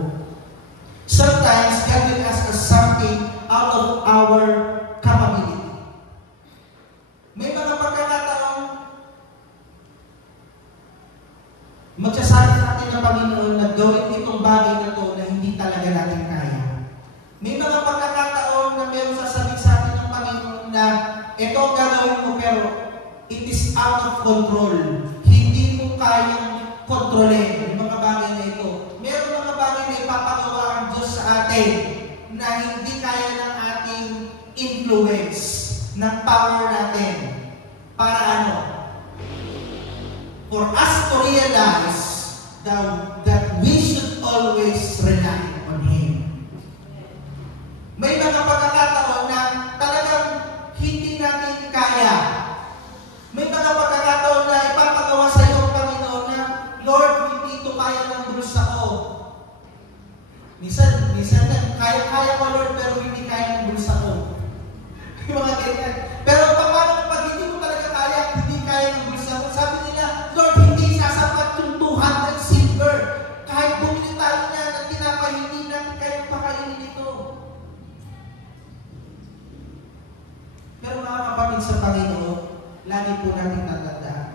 Sometimes, God will ask us something out of our capability. May mga pagkakataon, magsasabi sa atin ng Panginoon na gawin itong bagay na ito na hindi talaga natin kaya. May mga pagkakataon na meron sasabihin sa atin ng Panginoon na ito ang gagawin mo pero it is out of control. Hindi mo kayang kontrolin yung mga bagay na ito. Meron mga bagay na ipapagawa ang Diyos sa atin na hindi kaya ng ating influence, ng power natin. Para ano? For us to realize that we should always rely on Him. May mga pagkakataon na talagang hindi natin kaya. May mga pagkakataon na ipapagawa sa iyo ang Panginoon na, Lord, hindi ito kaya ng bulsa ko. Minsan na, kaya ko Lord, pero hindi kaya ng bulsa ko. Yung mga ganyan. Pero paano pag hindi mo talaga kaya, hindi kaya ng bulsa ko? Sabi nila, Lord, hindi sasapat yung 200 silver. Kahit bumili tayo niya ng tinapay, hindi natin kayang pakainin ito. Pero mga kapatid sa Panginoon, lagi po natin tatandaan,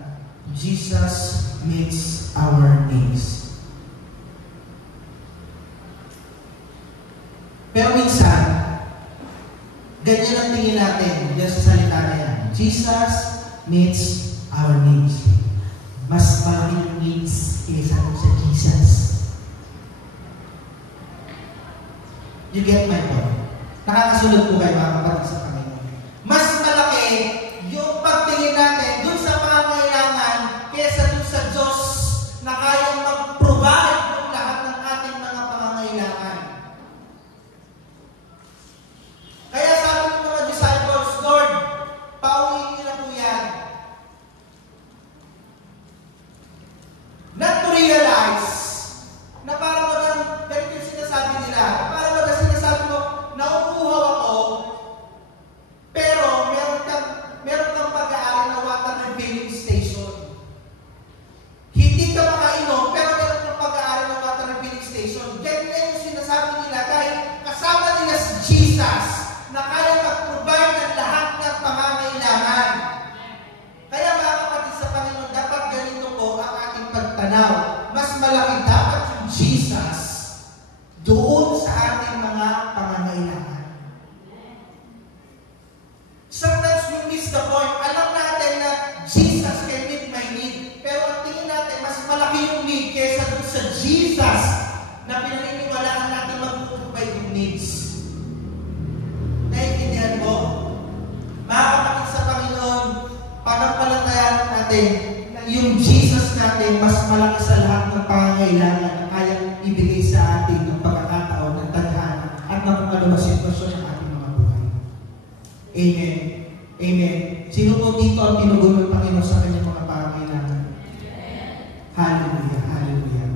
Jesus meets our needs. Pero minsan, ganyan ang tingin natin diyan sa salita na yan. Jesus meets our needs. Mas malaki yung needs kaysa sa Jesus. You get my point? Nakakasunod po kayo mga kapatid sa Panginoon. Mas malaki yung pagtingin natin dun sa pangangailangan kaysa dun sa Diyos na kayang mag-provide ng lahat ng ating mga pangangailangan. Kaya sabi ng mga disciples, Lord, pauwiin niyo na po yan. Not to realize na parang ganito yung sinasabi nila, parang sinasabi mo, nauuhaw ako, pero meron kang pag-aari na water refilling station. Hindi ka makainom, pero meron kang pag-aari na water refilling station. Ganyan yung sinasabi nila dahil kasama nila si Jesus na kaya mag-provide ng lahat ng pangangailangan. Kaya mga kapatid sa Panginoon, dapat ganito po ang ating pagtanaw. Mas malaki dapat yung Jesus doon sa ating mga pangangailangan. Sometimes we miss the point. Alam natin na Jesus can meet my need. Pero ang tingin natin, mas malaki yung need kaysa doon sa Jesus na pinaniniwalaan natin mag-provide yung needs. Naiintindihan mo? Mga kapatid sa Panginoon, panampalatayaan natin na yung Jesus natin mas malaki sa lahat ng pangangailangan na kayang ibigay sa atin ng pagkakataon, ng tadhana, at ng kung ano na sitwasyon ng ating mga buhay. Amen. Amen. Sino po dito ang tinugon ng Panginoon sa kanyang mga pangangailangan? Hallelujah. Hallelujah.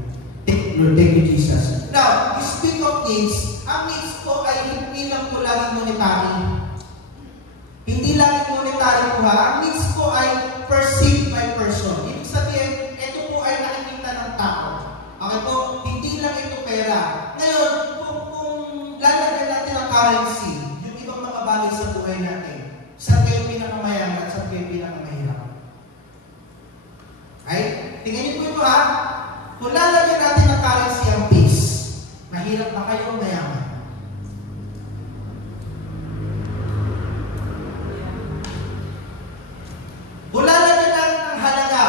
Lord, thank you, Jesus. Now, speak of needs, ang needs po ay hindi lang po laging monetary. Hindi laging monetary po ha. Ang needs po ay perceived by person. Ibig sabihin, ito po ay nakikita ng tao. Okay po? Hindi lang ito pera. Ngayon, kung lalagyan natin ang currency, yung ibang mga bagay sa buhay natin, saan kayo pinakamayaman at saan kayo pinakamahirap? Right? Tingnan niyo po ito ha. Kung lalagyan natin ang currency ang peace, mahirap ba kayo o mayaman? Kung lalagyan natin ang halaga,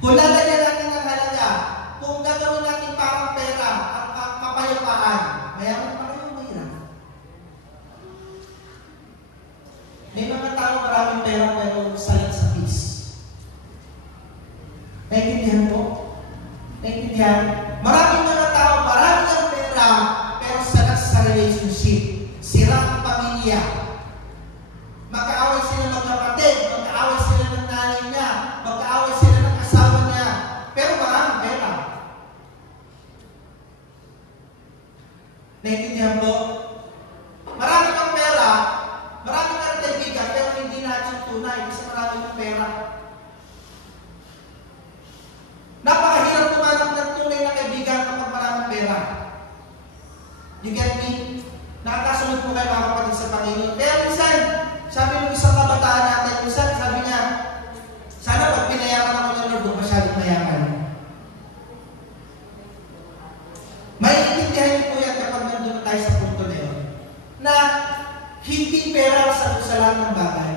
kung lalagyan natin ang halaga, kung gagawin natin parang pera, ang kapayapaan, mayaman pa kayo o mahirap? May mga tao maraming pera pero salat sa peace. Naintindihan po? Naintindihan? Maraming mga tao, maraming ang pera pero salat sa pamilya. Magkaaway sila magkapatid, magkaaway sila ng nanay niya, magkaaway sila ng asawa niya, pero maraming pera. Naintindihan po? Marami kang pera, marami kang kaibigan, pero hindi lahat yung tunay kasi marami kang pera. Napakahirap tumanap ng tunay na kaibigan kapag maraming pera. You get me? Nakakasunod po kayo mga kapatid sa Panginoon. Kaya minsan, sabi ng isang kabataan natin, minsan sabi niya, sana pag pinayaman ako ng Lord, masyadong mayaman. Maiintindihan niyo po yan kapag nandun tayo sa punto na yun, na hindi pera sa lahat ng bagay.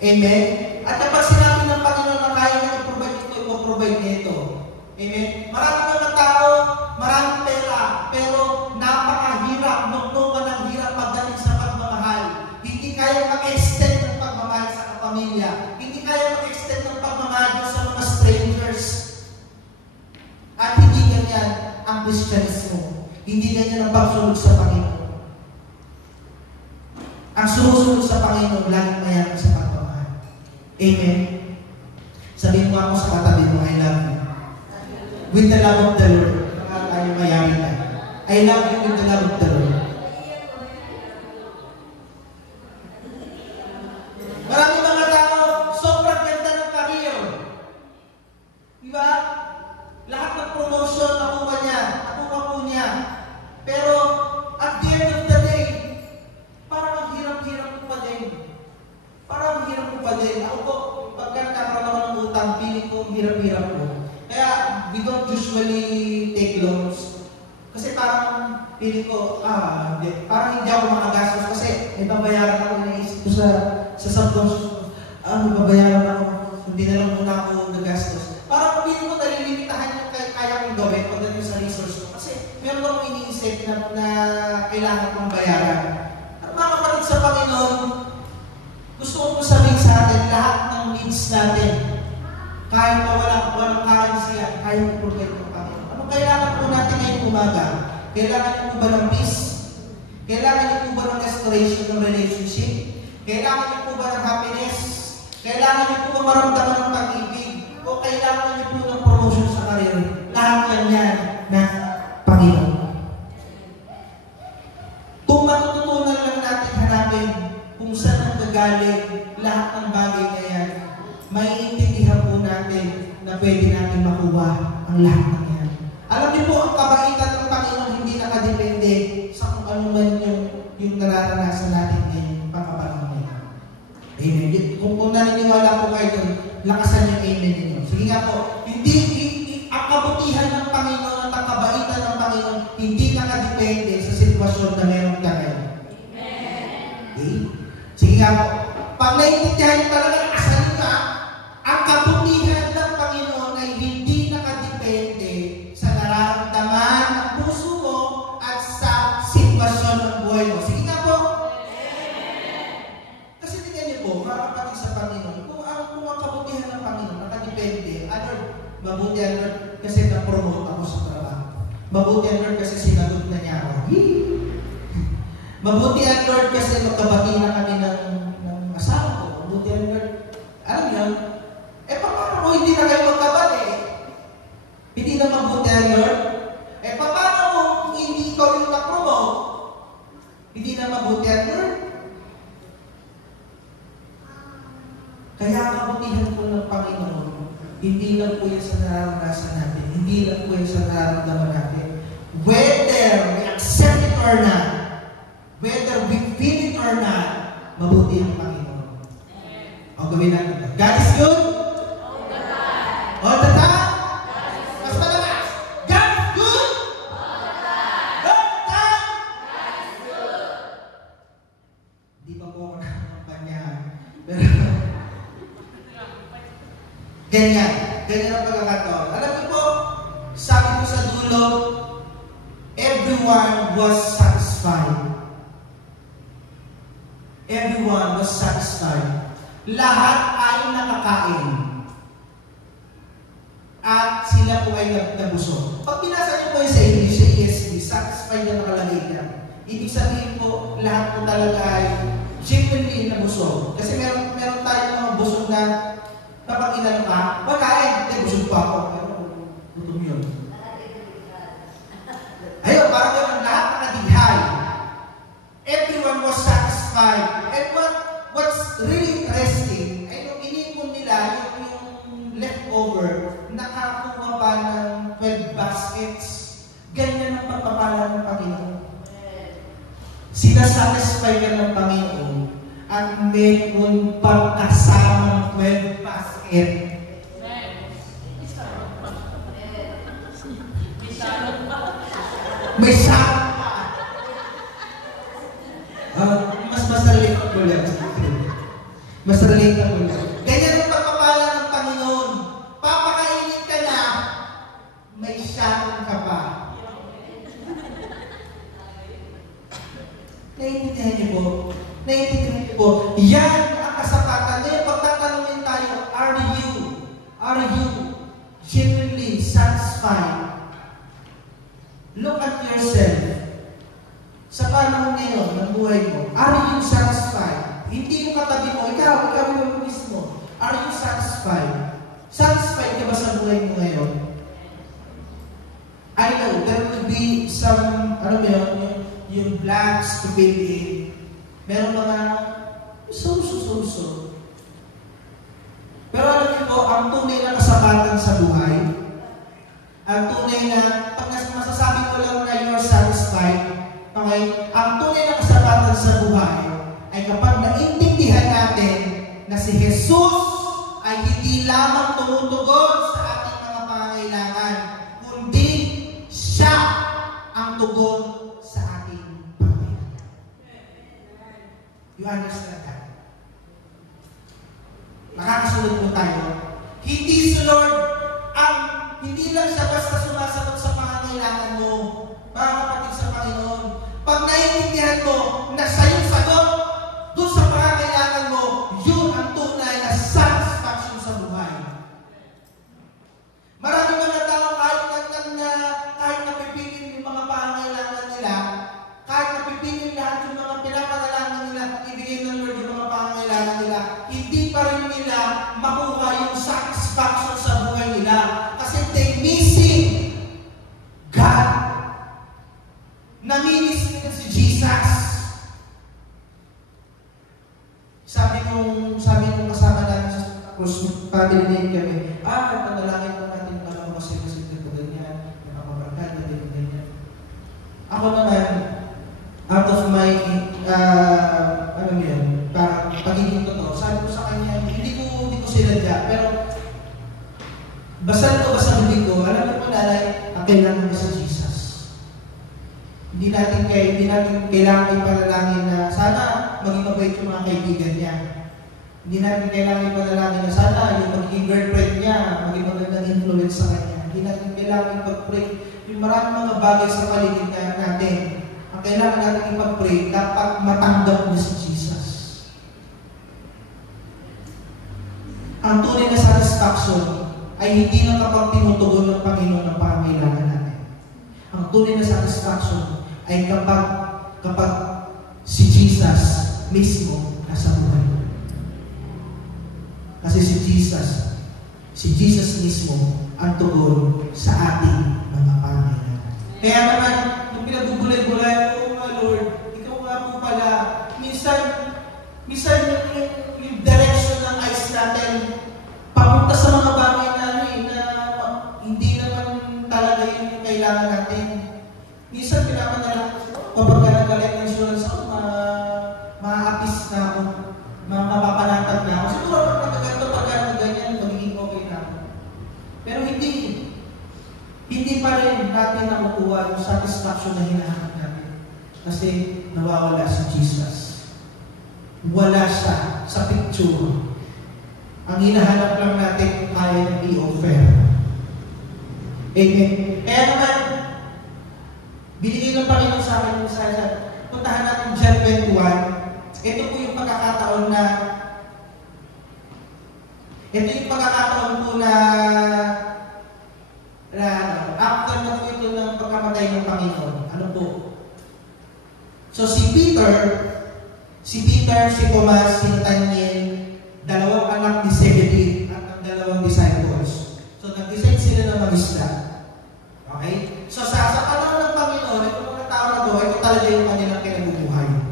Amen? At kapag sinabi ng Panginoon na kaya niya i-provide ito, i-provide niya ito. Amen? Maraming mga tao, maraming pera, pero napakahirap, nuknukan ng hirap pagdating sa pagmamahal. Hindi kaya mag-extend ng pagmamahal sa kapamilya. Hindi kaya mag-extend ng pagmamahal sa mga strangers. At hindi ganyan ang Kristyanismo. Hindi ganyan ang pagsunod sa Panginoon. Ang sumusunod sa Panginoon, laging mayaman sa pagmamahal. Amen? Sabihin mo ako sa katabi mo, I love you. With the love of the Lord. Baka tayo mayaman na. I love you with the love of the Lord. Maraming mga tao, sobrang ganda ng career. Diba? Lahat ng promotion, nakuha niya. Nakuha po niya. Pero, at the end of the day, parang ang hirap-hirap ko pa din. Parang ang hirap ko pa din. Ako po, pagka nagkakaroon ako ng utang, feeling ko hirap-hirap ko. Kaya, we don't usually take loans. Kasi parang, feeling ko, parang hindi ako makagastos kasi may babayaran ako, naisip ko sa subconscious. May babayaran ako, hindi na lang muna ako nagastos. Parang feeling ko nalilimitahan yung kaya kong gawin pagdating sa resource ko. Kasi meron akong iniisip na kailangan kong bayaran. At mga kapatid sa Panginoon, gusto ko po sabihin sa atin, lahat ng needs natin, kahit pa walang currency, kaya mo provide ng Panginoon. Ano kailangan po natin ngayong umaga? Kailangan niyo po ba ng peace? Kailangan niyo po ba ng restoration ng relationship? Kailangan niyo po ba ng happiness? Kailangan niyo po ba maramdaman ng pag-ibig? O kailangan niyo po ng promotion sa career? Lahat yan na Panginoon. Kung matututunan lang natin hanapin kung saan ang gagaling lahat ng bagay na yan, maiintindihan po natin na pwede natin makuha ang lahat ng yan. Alam niyo po, ang kabaitan ng Panginoon hindi nakadepende sa kung ano man yung nararanasan natin ngayong pagkapanahon ngayon. Amen. Kung naniniwala po kayo doon, lakasan yung amen ninyo. Sige nga po, hindi ang kabutihan ng Panginoon at ang kabaitan ng Panginoon hindi nakadepende sa sitwasyon na meron ka ngayon. Amen. Okay? Sige nga po, pag naiintindihan niyo talaga asan ka, ang kabutihan ng Panginoon ay hindi nakadepende sa nararamdaman ng puso mo at sa sitwasyon ng buhay mo. Sige nga po. Kasi tingnan niyo po, mga kapatid sa Panginoon, kung ang kabutihan ng Panginoon nakadepende, mabuti ang Lord kasi na-promote ako sa trabaho. Mabuti ang Lord kasi sinagot na niya ako. Mabuti ang Lord kasi magkabati na kami ng asawa ko. Mabuti ang Lord. Alam niyo, paano kung hindi na kayo magkabati? Hindi na mabuti ang Lord? Paano kung hindi ikaw yung na-promote? Hindi na mabuti ang Lord? Kaya ang kabutihan po ng Panginoon, hindi lang po yan sa nararanasan natin, hindi lang po yan sa nararamdaman natin. Whether we accept it or not, whether we feel it or not, mabuti ang Panginoon. O gawin natin. God is good? All the time. All the time? Mas malakas. God is good? All the time. All the time? God is good. Hindi pa po ako nakakampanyahan. Pero, ganyan ang pagkakataon. Alam niyo po, sabi ko sa dulo, everyone was satisfied. Everyone was satisfied. Lahat ay nakakain. At sila po ay nabusog. Pag binasa niyo po yung sa English, sa ESV, satisfied na nakalagay niya. ibig sabihin po, lahat po talaga ay genuinely na busog. Kasi meron tayong mga busog na kapag inano ka, pagkain, busog pa ako. Pero, gutom yun. Ayun, parang yun, lahat nakadighay. Everyone was satisfied. And what's really interesting, ay nung inipon nila, yung leftover, nakakuha pa ng 12 baskets. Ganyan ang pagpapala ng Panginoon. Sinasatisfy ka ng Panginoon at meron pang kasamang 12 basket. May sarap pa. Mas relatable yan. Mas relatable yan. Ganyan ang pagpapala ng Panginoon. Papakainin ka na, may sarap ka pa. Naiintindihan niyo po? Naiintindihan niyo po? Yan ang kasapatan. Ngayon, pagtatanungin tayo, are you genuinely satisfied? Look at yourself. Sa panahon ngayon, ng buhay mo, are you satisfied? Hindi yung katabi mo, ikaw yung mismo. Are you satisfied? Satisfied ka ba sa buhay mo ngayon? I know, there will be some, yung blanks to fill in. Meron mga so. Pero alam niyo po, ang tunay na kasapatan sa buhay, ang tunay na, pag masasabi ko lang na you are satisfied, okay, ang tunay na kasapatan sa buhay ay kapag naintindihan natin na si Jesus ay hindi lamang tumutugon sa ating mga pangangailangan, kundi siya ang tugon sa ating pangangailangan. You understand that? Nakakasunod po tayo. Hindi si Lord hindi lang siya basta sumasagot sa pangangailangan mo, mga kapatid sa Panginoon. Pag naiintindihan mo na sa iyong sagot doon sa pangangailangan mo, yun ang tunay na satisfaction sa buhay. Maraming mga tao kahit napipigil yung mga pangangailangan nila, kahit napipigil lahat yung mga pinapanalangin nila at ibigay ng Lord yung mga pangangailangan nila, hindi pa rin nila makuha yung satisfaction sa buhay nila. Kasi they missing God. Naminis nila si Jesus. Sabi nung kasama natin sa cross, family name kami, panalangin ko natin na kasi ko ganyan, nakapabarkad, ganyan. Ako naman, out of my, parang pagiging totoo, sabi ko sa kanya, hindi ko sinadya, pero basahin ko ba sa bibig ko, alam mo nanay, ang kailangan mo si Jesus. Hindi natin kailangan ipanalangin na sana maging mabait yung mga kaibigan niya. Hindi natin kailangan ipanalangin na sana yung magiging girlfriend niya, maging magandang influence sa kanya. Hindi natin kailangan ipag-pray. Yung maraming mga bagay sa paligid natin, ang kailangan natin ipag-pray, dapat matanggap niya si Jesus. Ang tunay na satisfaction ay hindi na kapag tinutugon ng Panginoon ang pangangailangan natin. Ang tunay na satisfaction ay kapag si Jesus mismo nasa buhay. Kasi si Jesus mismo ang tugon sa ating mga pangangailangan. Kaya naman, nung pinagbubulay-bulay ko, Lord, ikaw nga po pala, minsan yung direction ng eyes natin papunta sa mga bagay na hindi naman talaga yung kailangan natin. Minsan pinapanalangin ko, kapag nagalit ng insurance ako, maapis na ako, mapapanatag na ako. Siguro pag nagaganto, ganyan, magiging okay na ako. Pero hindi pa rin natin nakukuha yung satisfaction na hinahanap natin. Kasi nawawala si Jesus. Wala siya sa picture. Ang hinahanap lang natin kung kaya nang i-offer. Amen. Kaya naman, binigay ng Panginoon sa akin yung mensahe. Puntahan natin John 21. Ito po yung pagkakataon po na after na po ito ng pagkamatay ng Panginoon. Ano po? So si Peter, si Thomas, si Nathaniel, dalawang anak ni Zebedee at ang dalawang disciples. So nag-decide sila na mag-isda. Okay? So sa panahon ng Panginoon, itong mga tao na to, ito talaga yung kanilang kinabubuhay.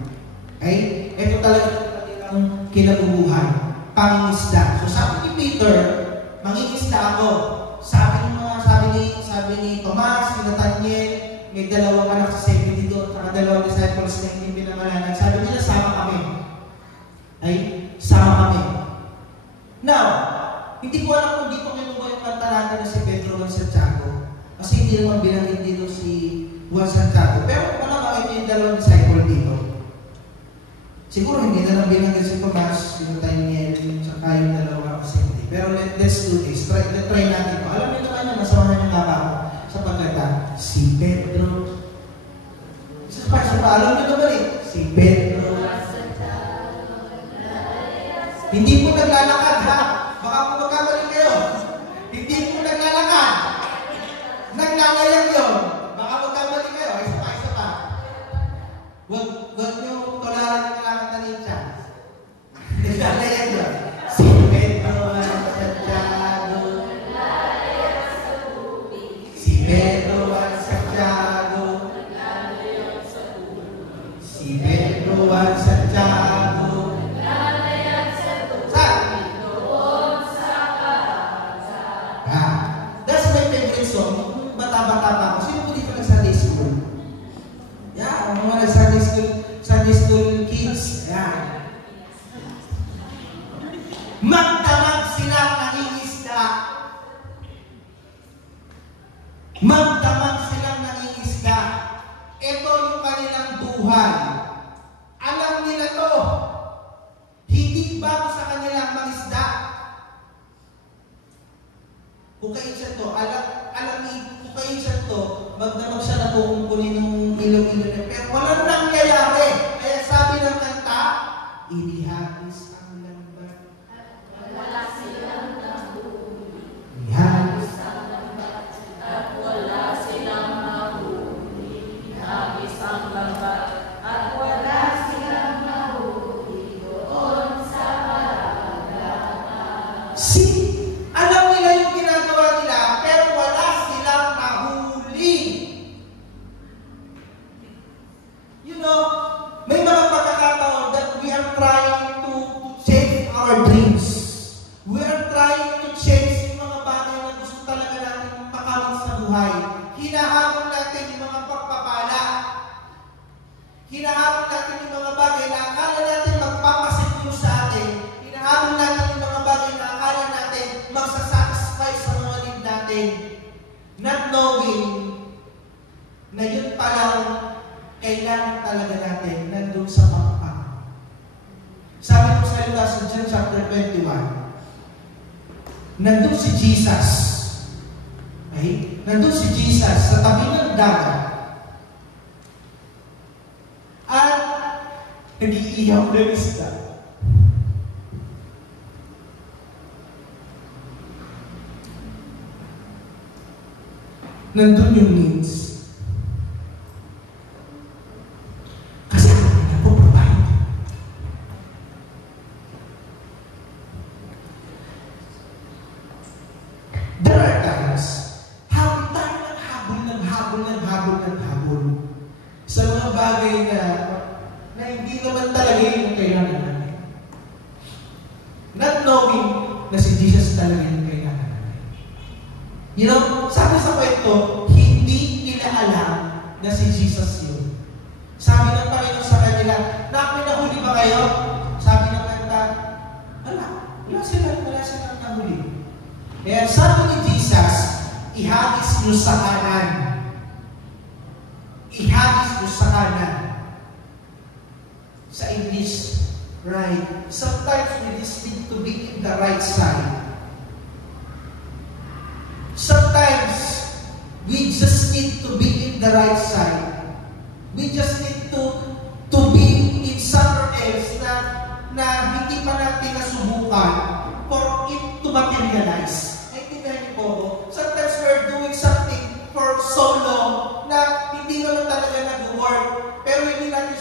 Okay? Ito talaga yung kanilang kinabubuhay. Pangingisda. So sabi ni Peter, mangingisda ako. Sabi ni Tomas, ni Nathaniel, may dalawang anak si Zebedee doon, at dalawang disciples na hindi pinangalanan. Sabi nila, sama kami. Ay, sama kami. Now, hindi ko alam kung di ko kinuha yung kanta natin na si Pedro Juan Santiago. Kasi hindi naman binanggit dito si Juan Santiago. Pero kung naman ito yung dalawang disciple dito. Siguro hindi na lang binanggit si Tomas, si Nathaniel, saka yung dalawang kasi hindi. Pero let's do this. Try natin ito. Alam niyo naman yun, masamahan niyo nga ba ako sa pagkanta? Si Pedro. Isa pa, alam niyo naman eh. Si Pedro. Hindi po naglalakad ha. Baka po magkamali kayo. Hindi po naglalakad. Naglalayag yun. Baka magkamali kayo. Isa pa. Huwag niyo tolaran yung kailangan na rin siya. Naglalayag yun. Si Pedro ang Santiago. Si Pedro ang Santiago. Si Pedro ang Santiago. That's my favorite song. Nung bata-bata pa ako, sino po dito nag-Sunday school? Yeah, mga Sunday school kids. Yeah. Magdamag sila nangingisda. Magdamag silang nangingisda. Ito yung kanilang buhay. Alam nila to. Hindi bago sa kanilang mangisda. Kukain siya to, alam ni kukain siya to, magdamag siya na kukunin ng ilaw-ilaw niya. Pero walang nangyayari. Kaya sabi ng kanta, inihagis ang lambat. Wala silang nahuli. Inihagis. At wala silang nahuli. Inihagis ang lambat. At wala silang nahuli. Doon sa maragatan. Alam nila yung ginagawa nila, pero wala silang nahuli. You know, may mga pagkakataon that we are trying to chase our dreams. We are trying to chase yung mga bagay na gusto talaga natin makamit sa buhay. Hinahabol natin yung mga pagpapala. Hinahabol natin yung mga bagay na akala natin magpapasikyo sa atin. Hinahabol natin yung mga bagay na akala natin magsasatisfy sa mga need natin. Not knowing na yun palang kailangan talaga natin nandun sa pagpapala. Sabi ko sa salita sa John chapter 21, nandun si Jesus. Okay? Nandun si Jesus sa tabi ng dagat. At nag-iiyaw ng isda. Nandun yung needs. Kasi ako na po provide. There are times, habol tayo ng habol sa mga bagay na hindi naman talaga yung kailangan natin. Not knowing na si Jesus talaga yung kailangan natin. You know, sabi sa kwento, hindi nila alam na si Jesus yun. Sabi ng Panginoon sa kanila, nahuli ba kayo? Sabi ng kanta, wala silang nahuli. Kaya sabi ni Jesus, ihagis nyo sa kanan. Ihagis nyo sa kanan. Sa English, right? Sometimes we just need to be in the right side. Sometimes we just need to be in the right side. We just need to be in somewhere else na hindi pa natin nasubukan for it to materialize. Naintindihan niyo po? Sometimes we're doing something for so long na hindi naman talaga nag-work, pero hindi natin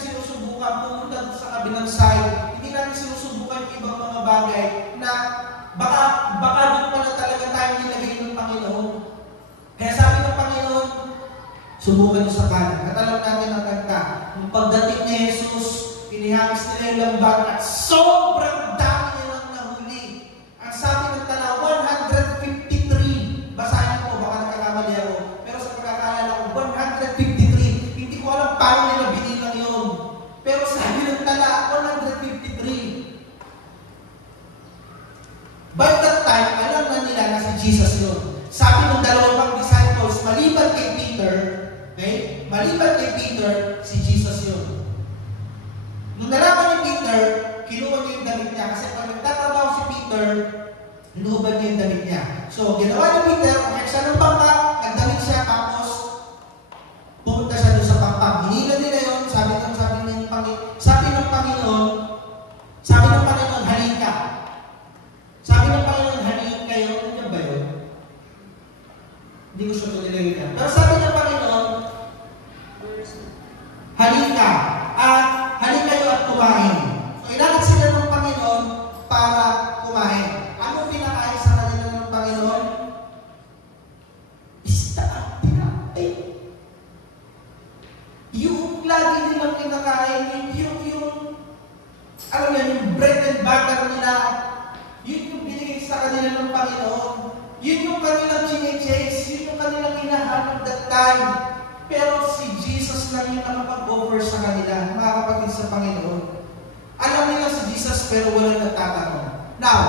Subukan nyo sa kanan. At alam natin ang kanta, nung pagdating ni Jesus, pinihangis nila yung lambat at sobrang dami nilang nahuli. Ang sabi ng tala, 153. Basahin ko, baka nakakamali ako. Pero sa pagkakaalala ko, 153. Hindi ko alam paano nila binilang yun. Pero sabi ng tala, 153. By that time, alam na nila na si Jesus yun. Sabi ng dalawang disciples, maliban kay Peter, okay? Maliban kay Peter, si Jesus yun. Nung nalaman ni Peter, kinuha niya yung damit niya. Kasi pag nagtatrabaho si Peter, inuubad niya yung damit niya. So, ginawa ni Peter, siya ng pangpang, nagdamit siya, tapos pumunta siya doon sa pangpang. Hinila nila yun, sabi ng Panginoon, halika. Sabi ng Panginoon, halika kayo. Ano ba yun? Hindi ko siya nilagay niya. Pero sabi ng Panginoon, halika. Halika kayo at kumain. So, ilakad sila ng Panginoon para kumain. Ano pinakain sa kanila ng Panginoon? Isda at tinapay. Yung lagi nilang kinakain, yung bread and butter nila, yun yung binigay sa kanila ng Panginoon. Yun yung kanilang chine-chase, yun yung kanilang hinahanap that time. Pero si Jesus lang yung nakapag-offer sa kanila, mga kapatid sa Panginoon. Alam nila si Jesus pero walang nagtatanong. Now,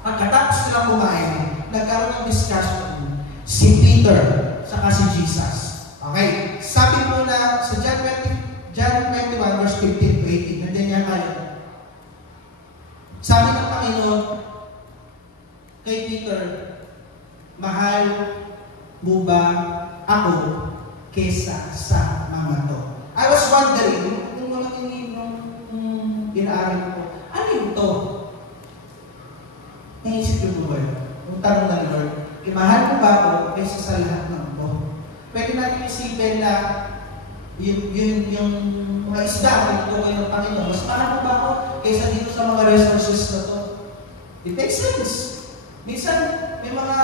pagkatapos nila kumain, nagkaroon ng discussion si Peter saka si Jesus. Okay? Sabi mo na sa John 21 verse 15 to 18, nandiyan niya tayo. Sabi ng Panginoon kay Peter, mahal mo ba ako kesa sa mga to? I was wondering, yung mga inaaral ko, ano yung to? Naisip ko ba yun? Yung tanong ng Lord, mahal mo ba ako kesa sa lahat ng to? Pwede natin isipin na yung mga isda na ito kayo ng Panginoon, mas mahal mo ba ako kaysa dito sa mga resources na to? It makes sense. Minsan, may mga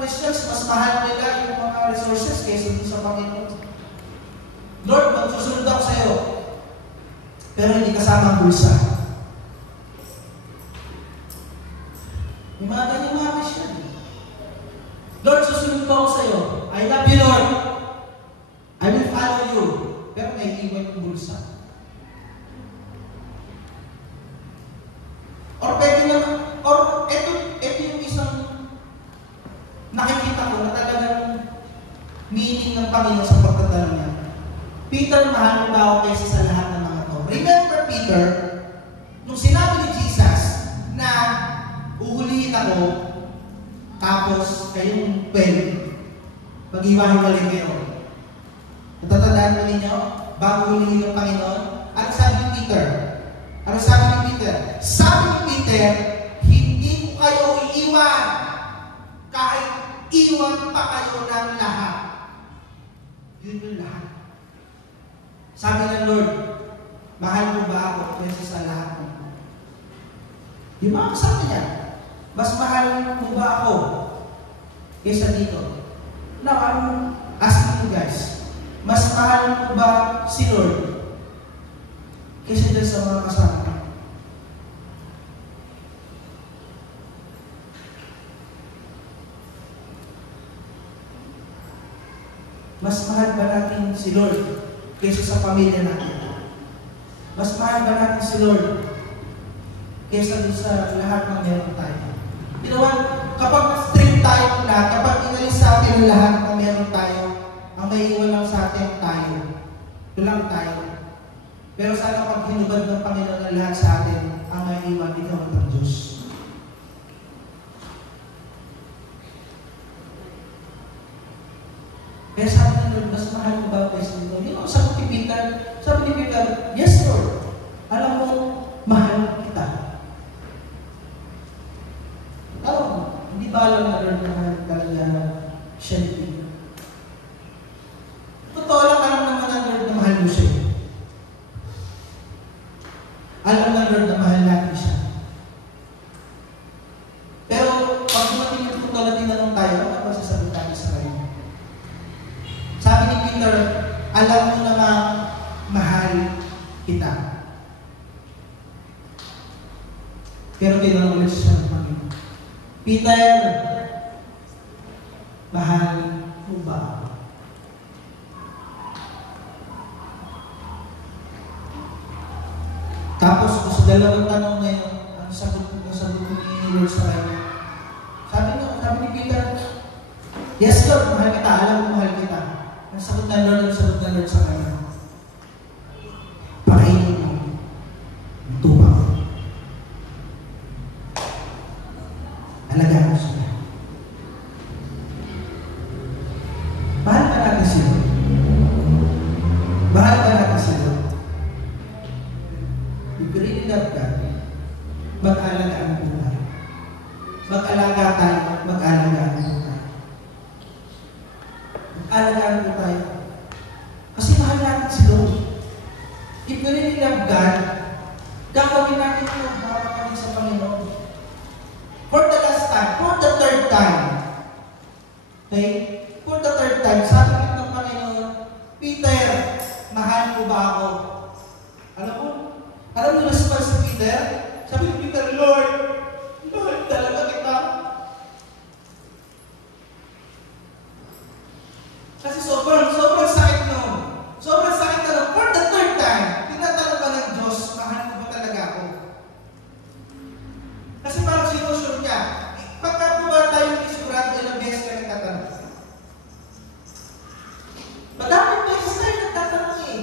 Christians, mas mahal nila yung mga resources kaysa dito sa Panginoon. Lord, magsusunod ako sa iyo, pero hindi kasama ang bulsa. May mga ganyan mga Christian. Lord, susunod ko ako sa iyo. I love you, Lord. I will follow you. Pero may iwan yung bulsa. Or pwede lang, or ito yung isang nakikita ko na talagang meaning ng Panginoon sa pagtatanong niya. Peter, mahal mo ba ako kaysa sa lahat ng mga to? Remember Peter, nung sinabi ni Jesus na uhulihin ako, tapos kayong 12, mag-iwahiwalay kayo. Natatandaan mo ninyo, bago hulihin ng Panginoon, ano sabi ni Peter? Ano sabi ni Peter? Sabi ni Peter, hindi ko kayo iiwan kahit iwan pa kayo ng lahat. Yun yung lahat. Sabi ng Lord, mahal mo ba ako kaysa sa lahat ng mga? Yung mga kasama niya, mas mahal mo ba ako kaysa dito? Now, I'm asking you guys, mas mahal mo ba si Lord kaysa dyan sa mga kasama niya? Mas mahal ba natin si Lord kaysa sa pamilya natin? Mas mahal ba natin si Lord kaysa sa lahat ng meron tayo? You know what? Kapag na-strip tayo na, kapag inalis sa atin ang lahat ng meron tayo, ang may iwan lang sa atin tayo. Ito lang tayo. Pero sana pag hinubad ng Panginoon ang lahat sa atin, ang may iwan, ikaw ng Diyos. Kaya sabi ng Lord, mas mahal mo ba kaysa dito? Yun ang sabi ni Peter, yes Lord, alam mo, mahal kita. Alam mo, hindi ba alam na Lord na mahal talaga siya dito? Totoo lang, alam naman ng Lord na mahal mo siya. Alam ng Lord na mahal natin siya. Pero, pag dumating yung punto na tinanong tayo, ano ba sasabihin tayo sa kanya? Sabi ni Peter, alam mo namang mahal kita. Pero tinanong ulit siya ng Panginoon, Peter, mahal mo ba ako? Tapos, sa dalawang tanong na yun, ang sagot ni Lord sa kanya. Sabi ni Peter, yes Lord, mahal kita, alam mo mahal kita. Ang sagot ng Lord sa kanya. Pakainin mo, tuwa ko. Alagaan mo siya. Mahal ka natin sila. Mahal ka natin sila. If you really love God, mag-alagaan mo tayo. Mag-alaga tayo, mag-alagaan mo tayo. Mag-alagaan mo tayo. Kasi mahal natin si Lord. If you really love God, gagawin natin ito, bawat kami sa Panginoon. For the last time, for the third time, okay? For the third time, sabi ng Panginoon, Peter, mahal mo ba ako? Alam mo response si Peter? Sabi ni Peter, Lord, talaga kita. Kasi sobrang sakit nun. Sobrang sakit na for the third time, tinatanong ka ng Diyos, mahal mo ba talaga ako? Kasi parang sinusure niya. Pagka po ba tayo isurado ilang beses ka nagtatanong? Madaming beses tayo nagtatanong eh.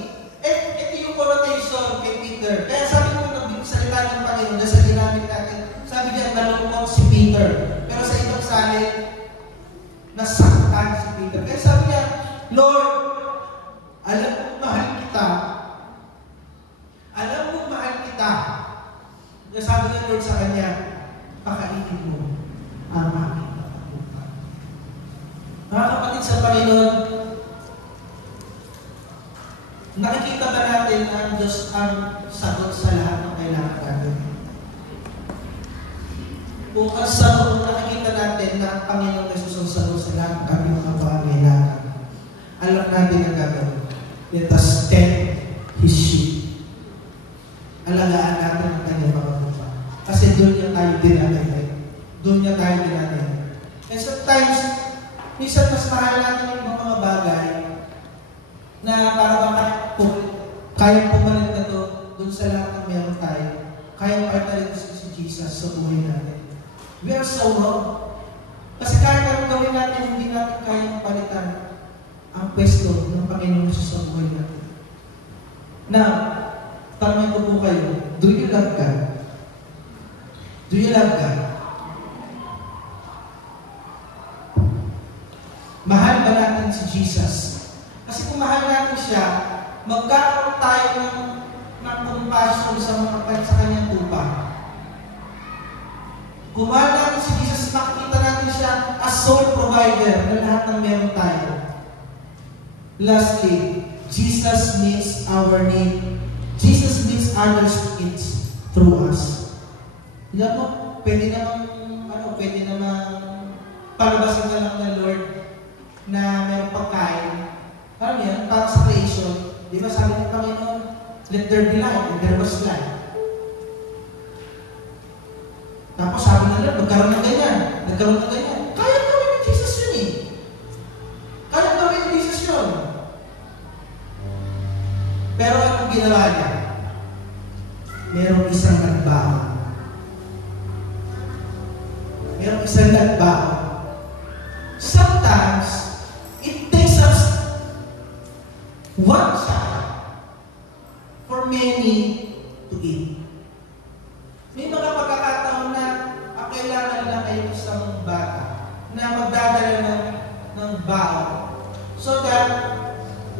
Ito yung connotation kay Peter. Kaya sabi ko nang salita ng Panginoon, sa ginamit natin, sabi niya, nalungkot si Peter. Pero sa ibang salin, nasaktan si Peter. Kaya sabi niya, Lord, alam mo mahal kita. Alam mo mahal kita. Kaya sabi ng Lord sa kanya, pakainin mo ang aking katapusan. Mga kapatid sa Panginoon, nakikita ba natin ang Diyos ang sagot sa lahat ng kailangan natin? Kung ang sagot, nakikita natin na ang Panginoon Jesus ang sagot sa lahat ng aming mga pangangailangan, alam natin ang gagawin. Let us tend His sheep. Alagaan natin ang kanyang mga lupa. Kasi doon niya tayo dinatay. Doon niya tayo dinatay. And sometimes, minsan mas mahal natin yung mga bagay na para baka kaya pumalit na to doon sa lahat ng meron tayo. Kaya partalin si Jesus sa buhay natin. We are so wrong. Kasi kahit anong gawin natin, hindi natin kayang palitan ang pwesto ng Panginoon sa buhay natin. Now, tanong ko po kayo, do you love God? Do you love God? Mahal ba natin si Jesus? Kasi kung mahal natin siya, magkakaroon tayo ng compassion sa kanyang lupa. Kung mahal natin si Jesus, makikita natin siya as sole provider ng lahat ng meron tayo. Lastly, Jesus meets our need. Jesus meets others' needs through us. Hindi mo, pwede namang palabasan na lang ng Lord na mayroong pagkain. Alam yan, para sa creation. Di ba sabi ng Panginoon, let there be light, and there was light. Tapos sabi ng Lord, magkaroon ng ganyan. Kaya gawin ni Jesus yun eh. Kaya gawin ni Jesus yun. Pero anong ginawa niya? Merong isang nagbaon. Sometimes, it takes us one child for many to eat. May mga pagkakataon na ang kailangan lang ay isang bata na magdadala ng baon so that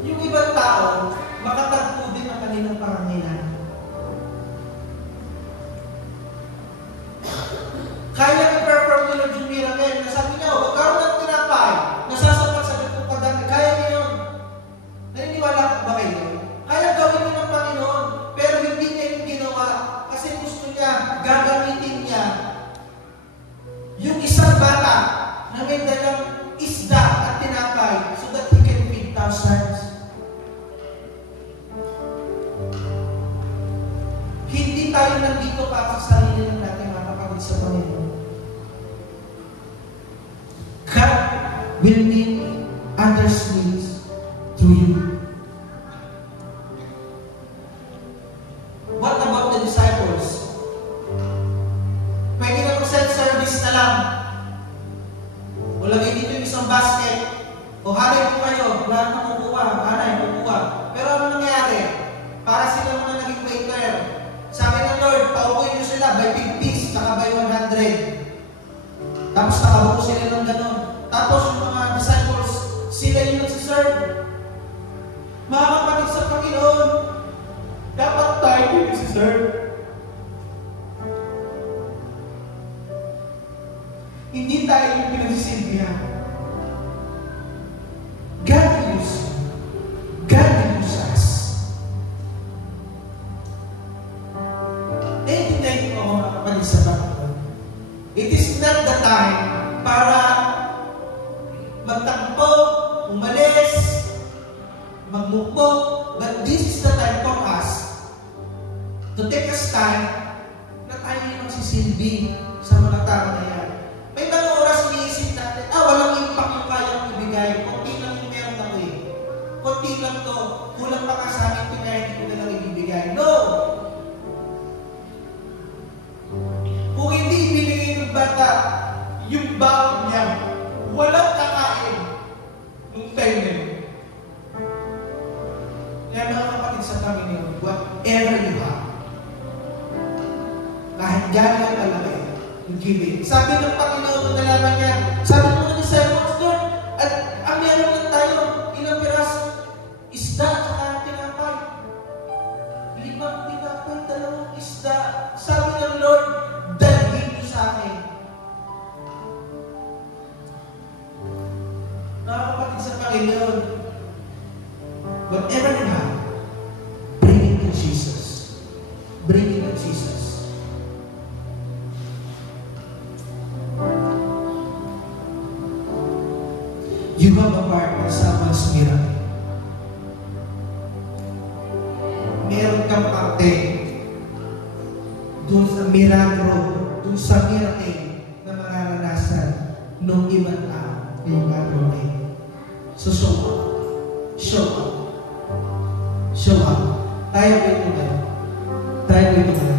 yung ibang tao makatagpo din ang kanilang pangangailangan. Kaya i-perform nila yung miracle na sabi niya, magkaroon ng tinapay, nasasapat sa ganitong pagdami. Kaya niya yun. Naniniwala ko ba kayo? Kaya gawin niyo ng Panginoon, pero hindi niya yung ginawa kasi gusto niya, gagamitin niya yung isang bata na may dalang isda at tinapay so that he can feed thousands. will meet others' needs through you. What about the disciples? Pwede na self-service na lang. O lagay dito yung isang basket. O hanay po kayo, lahat na kukuha, hanay, kukuha. Pero ano nangyari? Para sila mga naging waiter. Sabi ng Lord, paupuin nyo sila by 50s, saka by 100. Tapos nakabuo sila ng gano'n. Tapos yung mga disciples, sila yung nagsiserve. Mga kapatid sa Panginoon, dapat tayo yung nagsiserve. Hindi tayo yung pinagsisilbihan. God will use you. God will use us. Naintindihan ko mga kapatid sa Panginoon. It is not the time para magtakbo, umalis, magmukbo, but this is the time for us to take us time na tayo yung magsisilbi sa mga tao na yan. May mga oras iniisip natin, walang impact yung kaya kong ibigay. Kunti lang yung meron ako eh. Kunti lang to. Kulang pa ka sa akin ito kaya hindi ko na lang ibibigay. No! Kung hindi ibinigay ng bata yung baon niya, walang kakain nung time na yun. Kaya mga kapatid sa Panginoon, whatever you have, kahit gano'n ang kalaki, give it. Sabi ng Panginoon nung nalaman niya, sabi ng mga disciples, Lord, at ang meron lang tayo, ilang piraso, isda, at tinapay. 5 tinapay, 2 isda. Sabi ng Lord, dalhin niyo sa akin. Mga kapatid sa Panginoon, whatever you have, bring it to Jesus. Bring it to Jesus. You have a part in someone's miracle. Meron kang parte doon sa milagro, doon sa miracle na mararanasan nung ibang tao yung gagawin na yun. So show up. Show up. Show up. Tayo po ito ngayon. Tayo po ito ngayon.